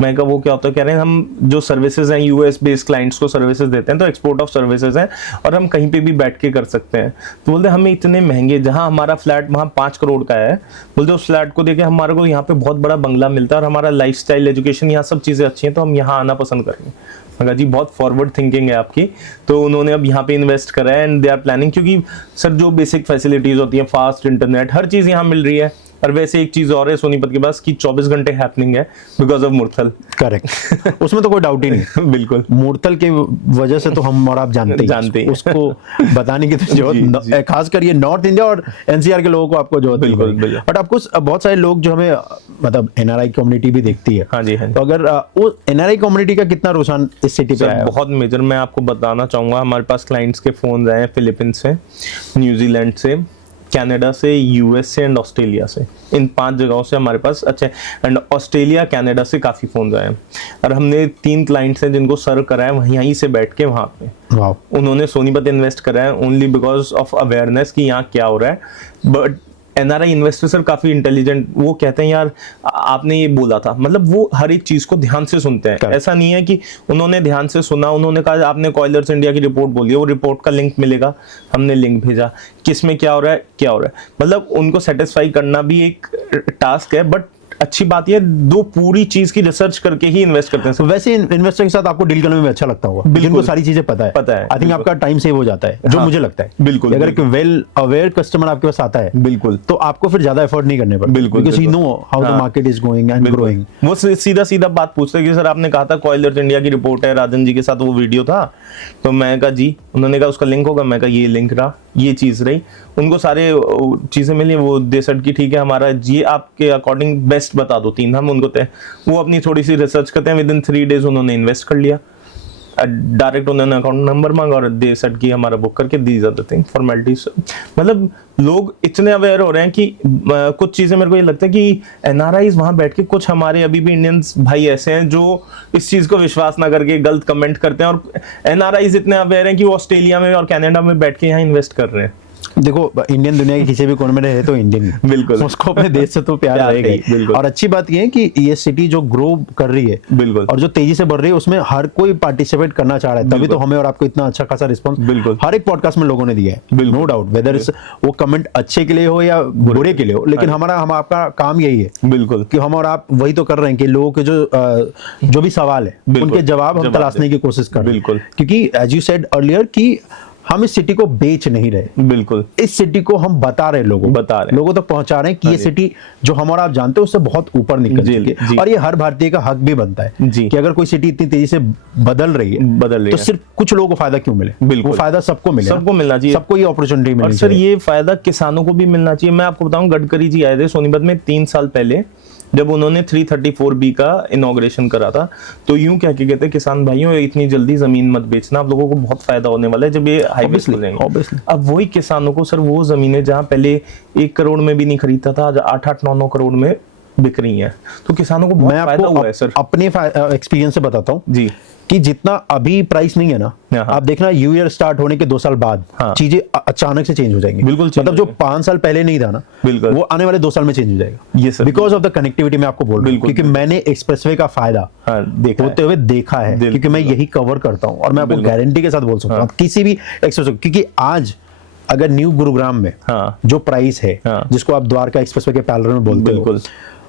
मैं कहा वो क्या होता है, कह रहे हैं हम जो सर्विसेज हैं यूएस बेस्ड क्लाइंट्स को सर्विसेज देते हैं, तो एक्सपोर्ट ऑफ सर्विसेज हैं और हम कहीं पे भी बैठ के कर सकते हैं। तो बोलते हमें इतने महंगे, जहां हमारा फ्लैट वहां 5 करोड़ का है, बोलते उस फ्लैट को देखे हमारे को यहाँ पे बहुत बड़ा बंगला मिलता है और हमारा लाइफस्टाइल, एजुकेशन, यहाँ सब चीजें अच्छी हैं, तो हम यहाँ आना पसंद करेंगे। मैं कहा जी बहुत फॉरवर्ड थिंकिंग है आपकी। तो उन्होंने अब यहाँ पे इन्वेस्ट करा है एंड दे आर प्लानिंग, क्योंकि सर जो बेसिक फैसिलिटीज होती हैं, फास्ट इंटरनेट, हर चीज यहाँ मिल रही है। और वैसे एक चीज और है सोनीपत के पास कि 24 घंटे हैपनिंग है बिकॉज ऑफ मुरथल। करेक्ट, उसमें तो कोई डाउट ही नहीं। बिल्कुल, मुरथल की वजह से तो हम और आप जानते हैं। उसको बताने की तो जरूरत, खासकर ये नॉर्थ इंडिया और एनसीआर के लोगों को आपको जरूरत नहीं। बिल्कुल। बट आपको बहुत सारे लोग जो हमें मतलब एनआरआई कम्युनिटी भी देखती है। हाँ जी। तो अगर वो एनआरआई कम्युनिटी का कितना रुझान इस सिटी पे है? बहुत मेजर। मैं आपको बताना चाहूंगा, हमारे पास क्लाइंट्स के फोन आए हैं फिलीपींस से, न्यूजीलैंड से, कनाडा से, यूएस से एंड ऑस्ट्रेलिया से। इन 5 जगहों से हमारे पास अच्छे, एंड ऑस्ट्रेलिया कनाडा से काफी फोन आए हैं। और हमने 3 क्लाइंट्स हैं जिनको सर्व करा है वहीं से बैठ के वहां पे। वाह। उन्होंने सोनीपत इन्वेस्ट करा है ओनली बिकॉज ऑफ अवेयरनेस कि यहाँ क्या हो रहा है। बट एनआरआई इन्वेस्टर सर काफी इंटेलिजेंट, वो कहते हैं यार आपने ये बोला था, मतलब वो हर एक चीज को ध्यान से सुनते हैं। ऐसा नहीं है कि उन्होंने ध्यान से सुना, उन्होंने कहा आपने कॉयलर्स इंडिया की रिपोर्ट बोली है, वो रिपोर्ट का लिंक मिलेगा, हमने लिंक भेजा, किसमें क्या हो रहा है, क्या हो रहा है, मतलब उनको सेटिस्फाई करना भी एक टास्क है। बट अच्छी बात यह दो पूरी चीज की रिसर्च करके ही इन्वेस्ट करते हैं। वैसे इन्वेस्टर के साथ आपको डील करने में अच्छा लगता होगा, जिनको सारी चीजें पता है। आई थिंक आपका टाइम सेव हो जाता है, जो मुझे लगता है। बिल्कुल। अगर एक वेल अवेयर कस्टमर आपके पास आता है, बिल्कुल, तो आपको फिर ज्यादा एफर्ट नहीं करने पड़ते। बिल्कुल, because you know how the market is going and growing. वो सीधा बात पूछते हैं कि सर आपने कहा था कॉयलर्स इंडिया की रिपोर्ट है, राजन जी के साथ वो वीडियो था, तो मैं कहा जी, उन्होंने कहा उसका लिंक होगा, मैं कहा ये लिंक रहा, ये चीज रही, उनको सारे चीजें मिली। वो दे सट की ठीक है हमारा ये आपके अकॉर्डिंग बेस्ट बता दो 3, हम उनको तय, वो अपनी थोड़ी सी रिसर्च करते हैं, विद इन 3 डेज उन्होंने इन्वेस्ट कर लिया, डायरेक्ट उन्होंने अकाउंट नंबर मांगा और दे सट की हमारा बुक करके these are the thing formalities. मतलब लोग इतने अवेयर हो रहे हैं कि कुछ चीजें मेरे को ये लगता है कि एनआरआईज वहां बैठ के, कुछ हमारे अभी भी इंडियंस भाई ऐसे हैं जो इस चीज को विश्वास ना करके गलत कमेंट करते हैं, और एनआरआईज इतने अवेयर हैं कि वो ऑस्ट्रेलिया में और कनाडा में बैठ के यहाँ इन्वेस्ट कर रहे हैं। देखो, इंडियन दुनिया के किसी भी कोने में रहे तो इंडियन ही, बिल्कुल, उसको अपने देश से तो प्यार रहेगा ही। और अच्छी बात ये है कि ये सिटी जो ग्रो कर रही है, बिल्कुल, और जो तेजी से बढ़ रही है, उसमें हर कोई पार्टिसिपेट करना चाह रहा है, तभी तो हमें और आपको इतना अच्छा खासा रिस्पांस बिल्कुल हर एक पॉडकास्ट में लोगों ने दिया है। नो डाउट, वेदर वो कमेंट अच्छे के लिए हो या बुरे के लिए हो, लेकिन हम आपका काम यही है, बिल्कुल, कि हम और आप वही तो कर रहे हैं कि लोगों के जो भी सवाल है उनके जवाब हम तलाशने की कोशिश कर रहे हैं। बिल्कुल, क्योंकि एज यू सेड अर्लियर कि हम इस सिटी को बेच नहीं रहे, बिल्कुल, इस सिटी को हम बता रहे हैं, लोगों तक पहुंचा रहे हैं कि ये सिटी जो हम और आप जानते हैं उससे बहुत ऊपर निकल चुकी है। और ये हर भारतीय का हक भी बनता है कि अगर कोई सिटी इतनी तेजी से बदल रही है तो सिर्फ कुछ लोगों को फायदा क्यों मिले, वो फायदा सबको मिले, सबको मिलना चाहिए, सबको ये अपॉर्चुनिटी मिलनी चाहिए। सर ये फायदा किसानों को भी मिलना चाहिए। मैं आपको बताऊं, गडकरी जी आए थे सोनीपत में 3 साल पहले, जब उन्होंने 334B का इनॉग्रेशन करा था, तो यूं क्या कहते किसान भाइयों इतनी जल्दी जमीन मत बेचना, आप लोगों को बहुत फायदा होने वाला है जब ये हाईवे खुलेंगे। अब वही किसानों को सर वो जमीनें जहां पहले 1 करोड़ में भी नहीं खरीदता था, आज 8-8, 9-9 करोड़ में बिक रही हैं, तो किसानों को बहुत फायदा हुआ है। सर अपने एक्सपीरियंस से बताता हूँ जी, कि जितना अभी प्राइस नहीं है ना, आप देखना न्यू ईयर स्टार्ट होने के 2 साल बाद चीजें अचानक से चेंज हो जाएंगी। बिल्कुल, मतलब जो 5 साल पहले नहीं था ना, बिल्कुल, वो आने वाले 2 साल में चेंज हो जाएगा। ये sir because of the connectivity मैं आपको बोल रहा हूँ, क्योंकि मैंने एक्सप्रेसवे का फायदा होते हुए देखा है, क्योंकि मैं यही कवर करता हूँ, और मैं आपको गारंटी के साथ बोल सकता हूँ किसी भी एक्सप्रेसवे, क्योंकि आज अगर न्यू गुरुग्राम में जो प्राइस है, जिसको आप द्वारका एक्सप्रेसवे के पैरेलल में बोलते हो,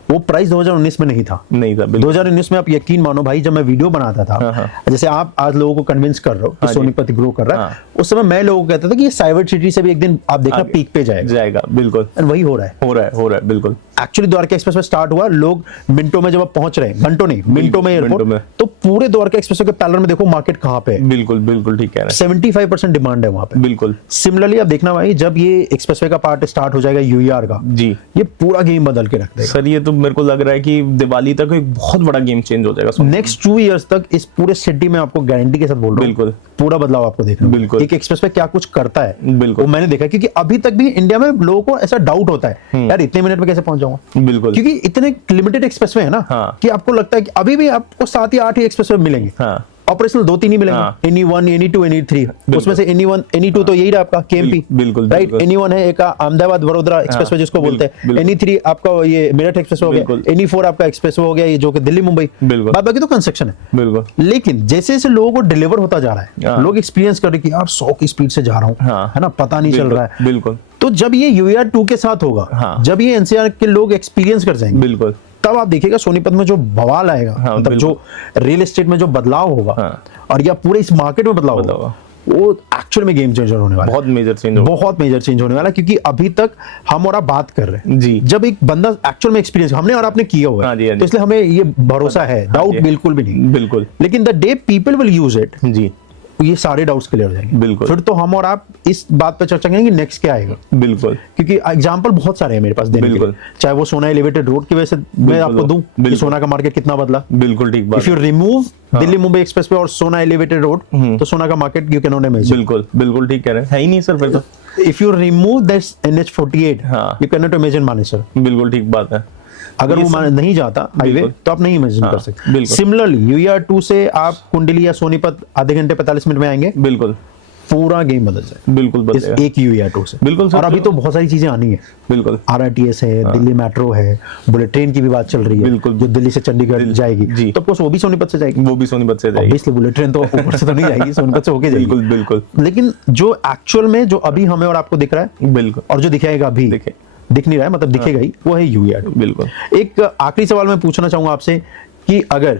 वो प्राइस 2019 में नहीं था। 2019 में आप यकीन मानो भाई, जब मैं वीडियो बनाता था, जैसे आप आज लोगों को कन्विंस कर रहे हो कि सोनीपत ग्रो कर रहा है, उस समय मैं लोगों को कहता था कि ये साइबर सिटी से भी एक दिन आप देखना पीक पे जाएगा। बिल्कुल, वही हो रहा है बिल्कुल। एक्चुअली द्वारका एक्सप्रेस में स्टार्ट हुआ, लोग मिनटों में जब आप पहुंच रहे हैं, घंटों नहीं मिनटों में एयरपोर्ट, तो पूरे द्वारका एक्सप्रेस के पैरेलल में देखो मार्केट कहां पे है। बिल्कुल ठीक है, 75% डिमांड है वहां पे। बिल्कुल, सिमिलरली आप देखना भाई, जब ये एक्सप्रेसवे का पार्ट स्टार्ट हो जाएगा यूईआर का, जी, ये पूरा गेम बदल के रख देगा। सर ये तो मेरे को लग रहा है कि दिवाली तक एक बहुत बड़ा गेम चेंज हो जाएगा। नेक्स्ट 2 इयर्स तक इस पूरे सिटी में आपको गारंटी के साथ बोल रहा हूं, बिल्कुल पूरा बदलाव आपको देखना। बिल्कुल। एक एक्सप्रेस पे क्या कुछ करता है, बिल्कुल, वो मैंने देखा है, क्योंकि अभी तक भी इंडिया में लोगों को ऐसा डाउट होता है यार इतने मिनट में कैसे पहुंच जाऊंगा, बिल्कुल, क्योंकि इतने लिमिटेड एक्सप्रेस है ना, हाँ, कि आपको लगता है कि अभी भी आपको 7 या 8 ही एक्सप्रेस मिलेंगे। हाँ, ऑपरेशनल 2-3 ही मिलेंगे, हाँ, NE1, NE2, NE3, उसमें से NE1, NE2 तो यही रहा आपका KMP, बिल्कुल, राइट। NE1 है एक अहमदाबाद वडोदरा एक्सप्रेस वे जिसको बोलते हैं, NE3 आपका ये मेरठ एक्सप्रेस हो गया, NE4 आपका एक्सप्रेस हो गया ये जो कि दिल्ली मुंबई, बाद बाकी तो कंस्ट्रक्शन है। बिल्कुल। लेकिन जैसे जैसे लोगों को डिलीवर होता जा रहा है, लोग एक्सपीरियंस कर रहे कि यार 100 की स्पीड से जा रहा हूँ, है ना, पता नहीं चल रहा है। बिल्कुल। तो जब ये UER2 के साथ होगा, जब ये NCR के लोग एक्सपीरियंस कर जाएंगे, बिल्कुल, तब आप देखिएगा सोनीपत में जो बवाल आएगा, मतलब जो रियल एस्टेट में जो बदलाव होगा, और या पूरे इस मार्केट में बदलाव होगा, वो एक्चुअल में गेम चेंजर होने वाला है। बहुत मेजर चेंज होगा, बहुत मेजर चेंज होने वाला है, क्योंकि अभी तक हम और आप बात कर रहे हैं जी, जब एक बंदा एक्चुअल में एक्सपीरियंस हमने और आपने किया हुआ है, तो इसलिए हमें ये भरोसा है, डाउट बिल्कुल भी नहीं। बिल्कुल। लेकिन the day people will use it, जी, ये सारे डाउट्स क्लियर हो जाएंगे। बिल्कुल। फिर तो हम और आप इस बात पे चर्चा करेंगे कि नेक्स्ट क्या आएगा। बिल्कुल, क्योंकि एग्जांपल बहुत सारे हैं मेरे पास देने के लिए, चाहे वो सोना एलिवेटेड रोड की वजह से मैं आपको दूं कि सोना का मार्केट कितना बदला। बिल्कुल ठीक बात। If you remove Delhi Mumbai express way और सोना एलिवेटेड रोड, तो सोना का market you can not imagine. बिल्कुल, बिल्कुल ठीक कह रहे हैं, है ही नहीं सर फिर तो। If you remove this NH48, you can not imagine Manesar. बिल्कुल ठीक बात है। अगर वो नहीं जाता हाईवे तो आप नहीं इमेजिन कर सकते। सिमिलरली UER2 से आप कुंडली या सोनीपत आधे घंटे 45 मिनट में आएंगे, बिल्कुल पूरा गेम बदल जाए, बिल्कुल बदलेगा एक UER2 से। बिल्कुल। और अभी तो बहुत सारी चीजें आनी है, बिल्कुल, RRTS है, दिल्ली मेट्रो है, बुलेट ट्रेन की भी बात चल रही है, बिल्कुल, जो दिल्ली से चंडीगढ़ जाएगी, तो वो भी सोनीपत से जाएगी, वो भी सोनीपत से जाएगी। ऑब्वियसली बुलेट ट्रेन तो ऊपर से तो नहीं जाएगी, सोनीपत से होके जाएगी। बिल्कुल, बिल्कुल। लेकिन जो एक्चुअल में जो अभी हमें और आपको दिख रहा है, बिल्कुल, और जो दिखाएगा अभी दिख नहीं रहा है, मतलब दिखेगा ही, वो है UER2। बिल्कुल। एक आखिरी सवाल मैं पूछना चाहूंगा आपसे कि अगर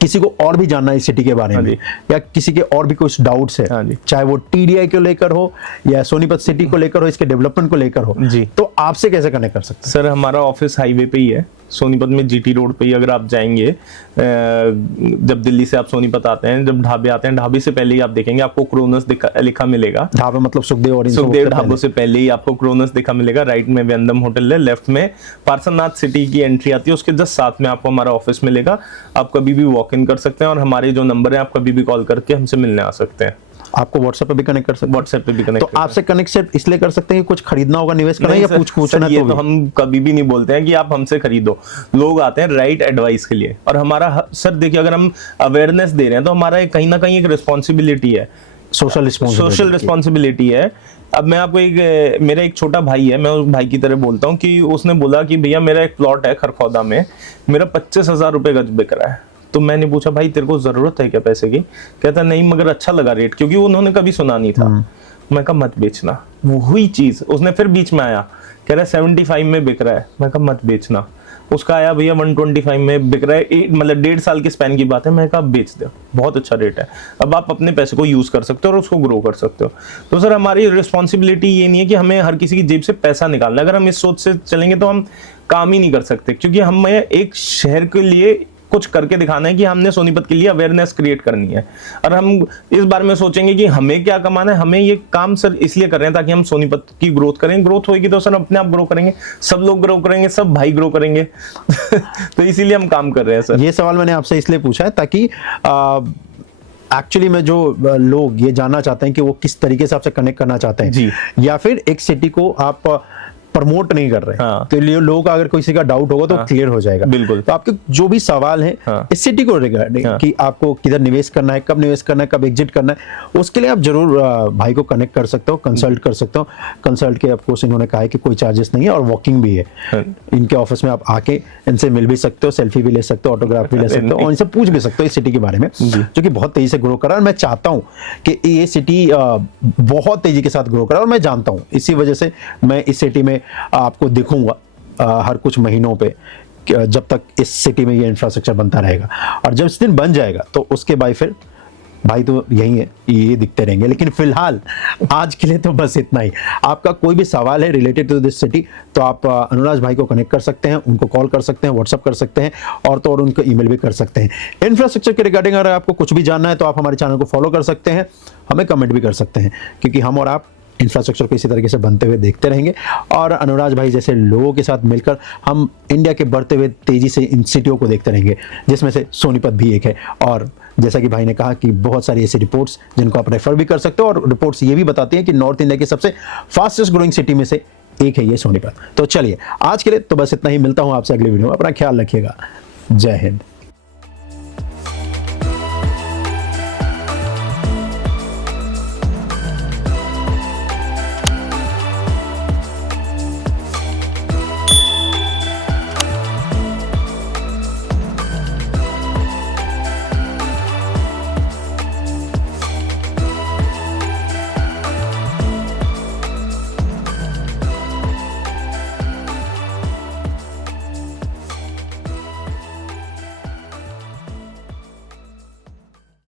किसी को और भी जानना है इस सिटी के बारे में, या किसी के और भी कुछ डाउट्स है, चाहे वो TDI को लेकर हो या सोनीपत सिटी को लेकर हो, इसके डेवलपमेंट को लेकर हो, तो आपसे कैसे कनेक्ट कर सकते हैं? सर हमारा ऑफिस हाईवे पे ही है, सोनीपत में GT रोड पे ही। अगर आप जाएंगे, जब दिल्ली से आप सोनीपत आते हैं, जब ढाबे आते हैं, ढाबे से पहले ही आप देखेंगे आपको क्रोनस लिखा मिलेगा। ढाबे मतलब सुखदेव ढाबों से पहले ही आपको क्रोनस लिखा मिलेगा। राइट में व्यंदम होटल है, लेफ्ट में पार्श्वनाथ सिटी की एंट्री आती है, उसके जस्ट साथ में आपको हमारा ऑफिस मिलेगा। आप कभी भी वॉक इन कर सकते हैं, और हमारे जो नंबर है आप कभी भी कॉल करके हमसे मिलने आ सकते हैं। आपको व्हाट्सएप पे भी कनेक्ट कर सकते हैं? व्हाट्सएप पे भी कनेक्ट। तो आपसे कनेक्ट सिर्फ इसलिए कर सकते हैं कि कुछ खरीदना होगा, निवेश करना है, या पूछना? ये तो हम कभी भी नहीं बोलते हैं कि आप हमसे खरीदो। लोग आते हैं राइट एडवाइस के लिए, और हमारा सर देखिए, अगर हम अवेयरनेस दे रहे हैं तो हमारा कहीं ना कहीं एक रिस्पॉन्सिबिलिटी है, सोशल रिस्पॉन्सिबिलिटी है। अब मैं आपको मेरा एक छोटा भाई है, मैं उस भाई की तरह बोलता हूँ कि उसने बोला कि भैया मेरा एक प्लॉट है खरखौदा में, मेरा 25,000 रुपए गज बिक रहा है। तो मैंने पूछा भाई तेरे को जरूरत है क्या पैसे की? कहता नहीं, मगर अच्छा लगा रेट, क्योंकि उन्होंने कभी सुना नहीं था। मैं कहा मत बेचना। वही चीज उसने फिर बीच में आया, कह रहा है 75 में बिक रहा है। मैं कहा मत बेचना। उसका आया भैया 125 में बिक रहा है, मतलब 1.5 साल के स्पैन की बात है। मैं कहा बेच दो, बहुत अच्छा रेट है। अब आप अपने पैसे को यूज कर सकते हो और उसको ग्रो कर सकते हो। तो सर हमारी रिस्पॉन्सिबिलिटी ये नहीं है कि हमें हर किसी की जेब से पैसा निकालना। अगर हम इस सोच से चलेंगे तो हम काम ही नहीं कर सकते, क्योंकि हमें एक शहर के लिए कुछ करके दिखाना है कि हमने सोनीपत के लिए अवेयरनेस क्रिएट करनी है। और हम इस बारे में सोचेंगे कि हमें क्या कमाना है, हमें ये काम सर इसलिए कर रहे हैं ताकि हम सोनीपत की ग्रोथ करें। ग्रोथ होगी तो सर अपने आप ग्रो करेंगे, सब लोग ग्रो करेंगे, सब भाई ग्रो करेंगे। तो इसीलिए हम काम कर रहे हैं सर। ये सवाल मैंने आपसे इसलिए पूछा है ताकि एक्चुअली में जो लोग ये जानना चाहते हैं कि वो किस तरीके से आपसे कनेक्ट करना चाहते हैं जी, या फिर एक सिटी को आप प्रमोट नहीं कर रहे हैं, तो लोगों का अगर किसी का डाउट होगा तो क्लियर हो जाएगा। बिल्कुल। तो आपके जो भी सवाल है इस सिटी को रिगार्डिंग कि आपको किधर निवेश करना है, कब निवेश करना है, कब एग्जिट करना है, उसके लिए आप जरूर भाई को कनेक्ट कर सकते हो, कंसल्ट कर सकते हो। कंसल्ट के ऑफकोर्स इन्होंने कहा है कि कोई चार्जेस नहीं है और वॉकिंग भी है। इनके ऑफिस में आप आके इनसे मिल भी सकते हो, सेल्फी भी ले सकते हो, ऑटोग्राफ भी ले सकते हो, और इनसे पूछ भी सकते हो इस सिटी के बारे में, जो कि बहुत तेजी से ग्रो कर रहा है। मैं चाहता हूँ कि ये सिटी बहुत तेजी के साथ ग्रो करे, और मैं जानता हूँ इसी वजह से मैं इस सिटी में आपको दिखूंगा हर कुछ महीनों पे, जब तक इस सिटी में ये इंफ्रास्ट्रक्चर बनता रहेगा। और जब इस दिन बन जाएगा तो उसके बाद फिर भाई तो यही है, ये दिखते रहेंगे। लेकिन फिलहाल आज के लिए तो बस इतना ही। आपका कोई भी सवाल है रिलेटेड टू दिस सिटी तो आप अनुराज भाई को कनेक्ट कर सकते हैं, उनको कॉल कर सकते हैं, व्हाट्सअप कर सकते हैं, और तो और उनको ईमेल भी कर सकते हैं। इंफ्रास्ट्रक्चर के रिगार्डिंग अगर आपको कुछ भी जानना है तो आप हमारे चैनल को फॉलो कर सकते हैं, हमें कमेंट भी कर सकते हैं, क्योंकि हम और आप इंफ्रास्ट्रक्चर को इसी तरीके से बनते हुए देखते रहेंगे और अनुराज भाई जैसे लोगों के साथ मिलकर हम इंडिया के बढ़ते हुए तेजी से इन सिटियों को देखते रहेंगे, जिसमें से सोनीपत भी एक है। और जैसा कि भाई ने कहा कि बहुत सारी ऐसी रिपोर्ट्स जिनको आप रेफर भी कर सकते हो, और रिपोर्ट्स ये भी बताती हैं कि नॉर्थ इंडिया की सबसे फास्टेस्ट ग्रोइंग सिटी में से एक है ये सोनीपत। तो चलिए आज के लिए तो बस इतना ही, मिलता हूं आपसे अगले वीडियो में, अपना ख्याल रखिएगा। जय हिंद।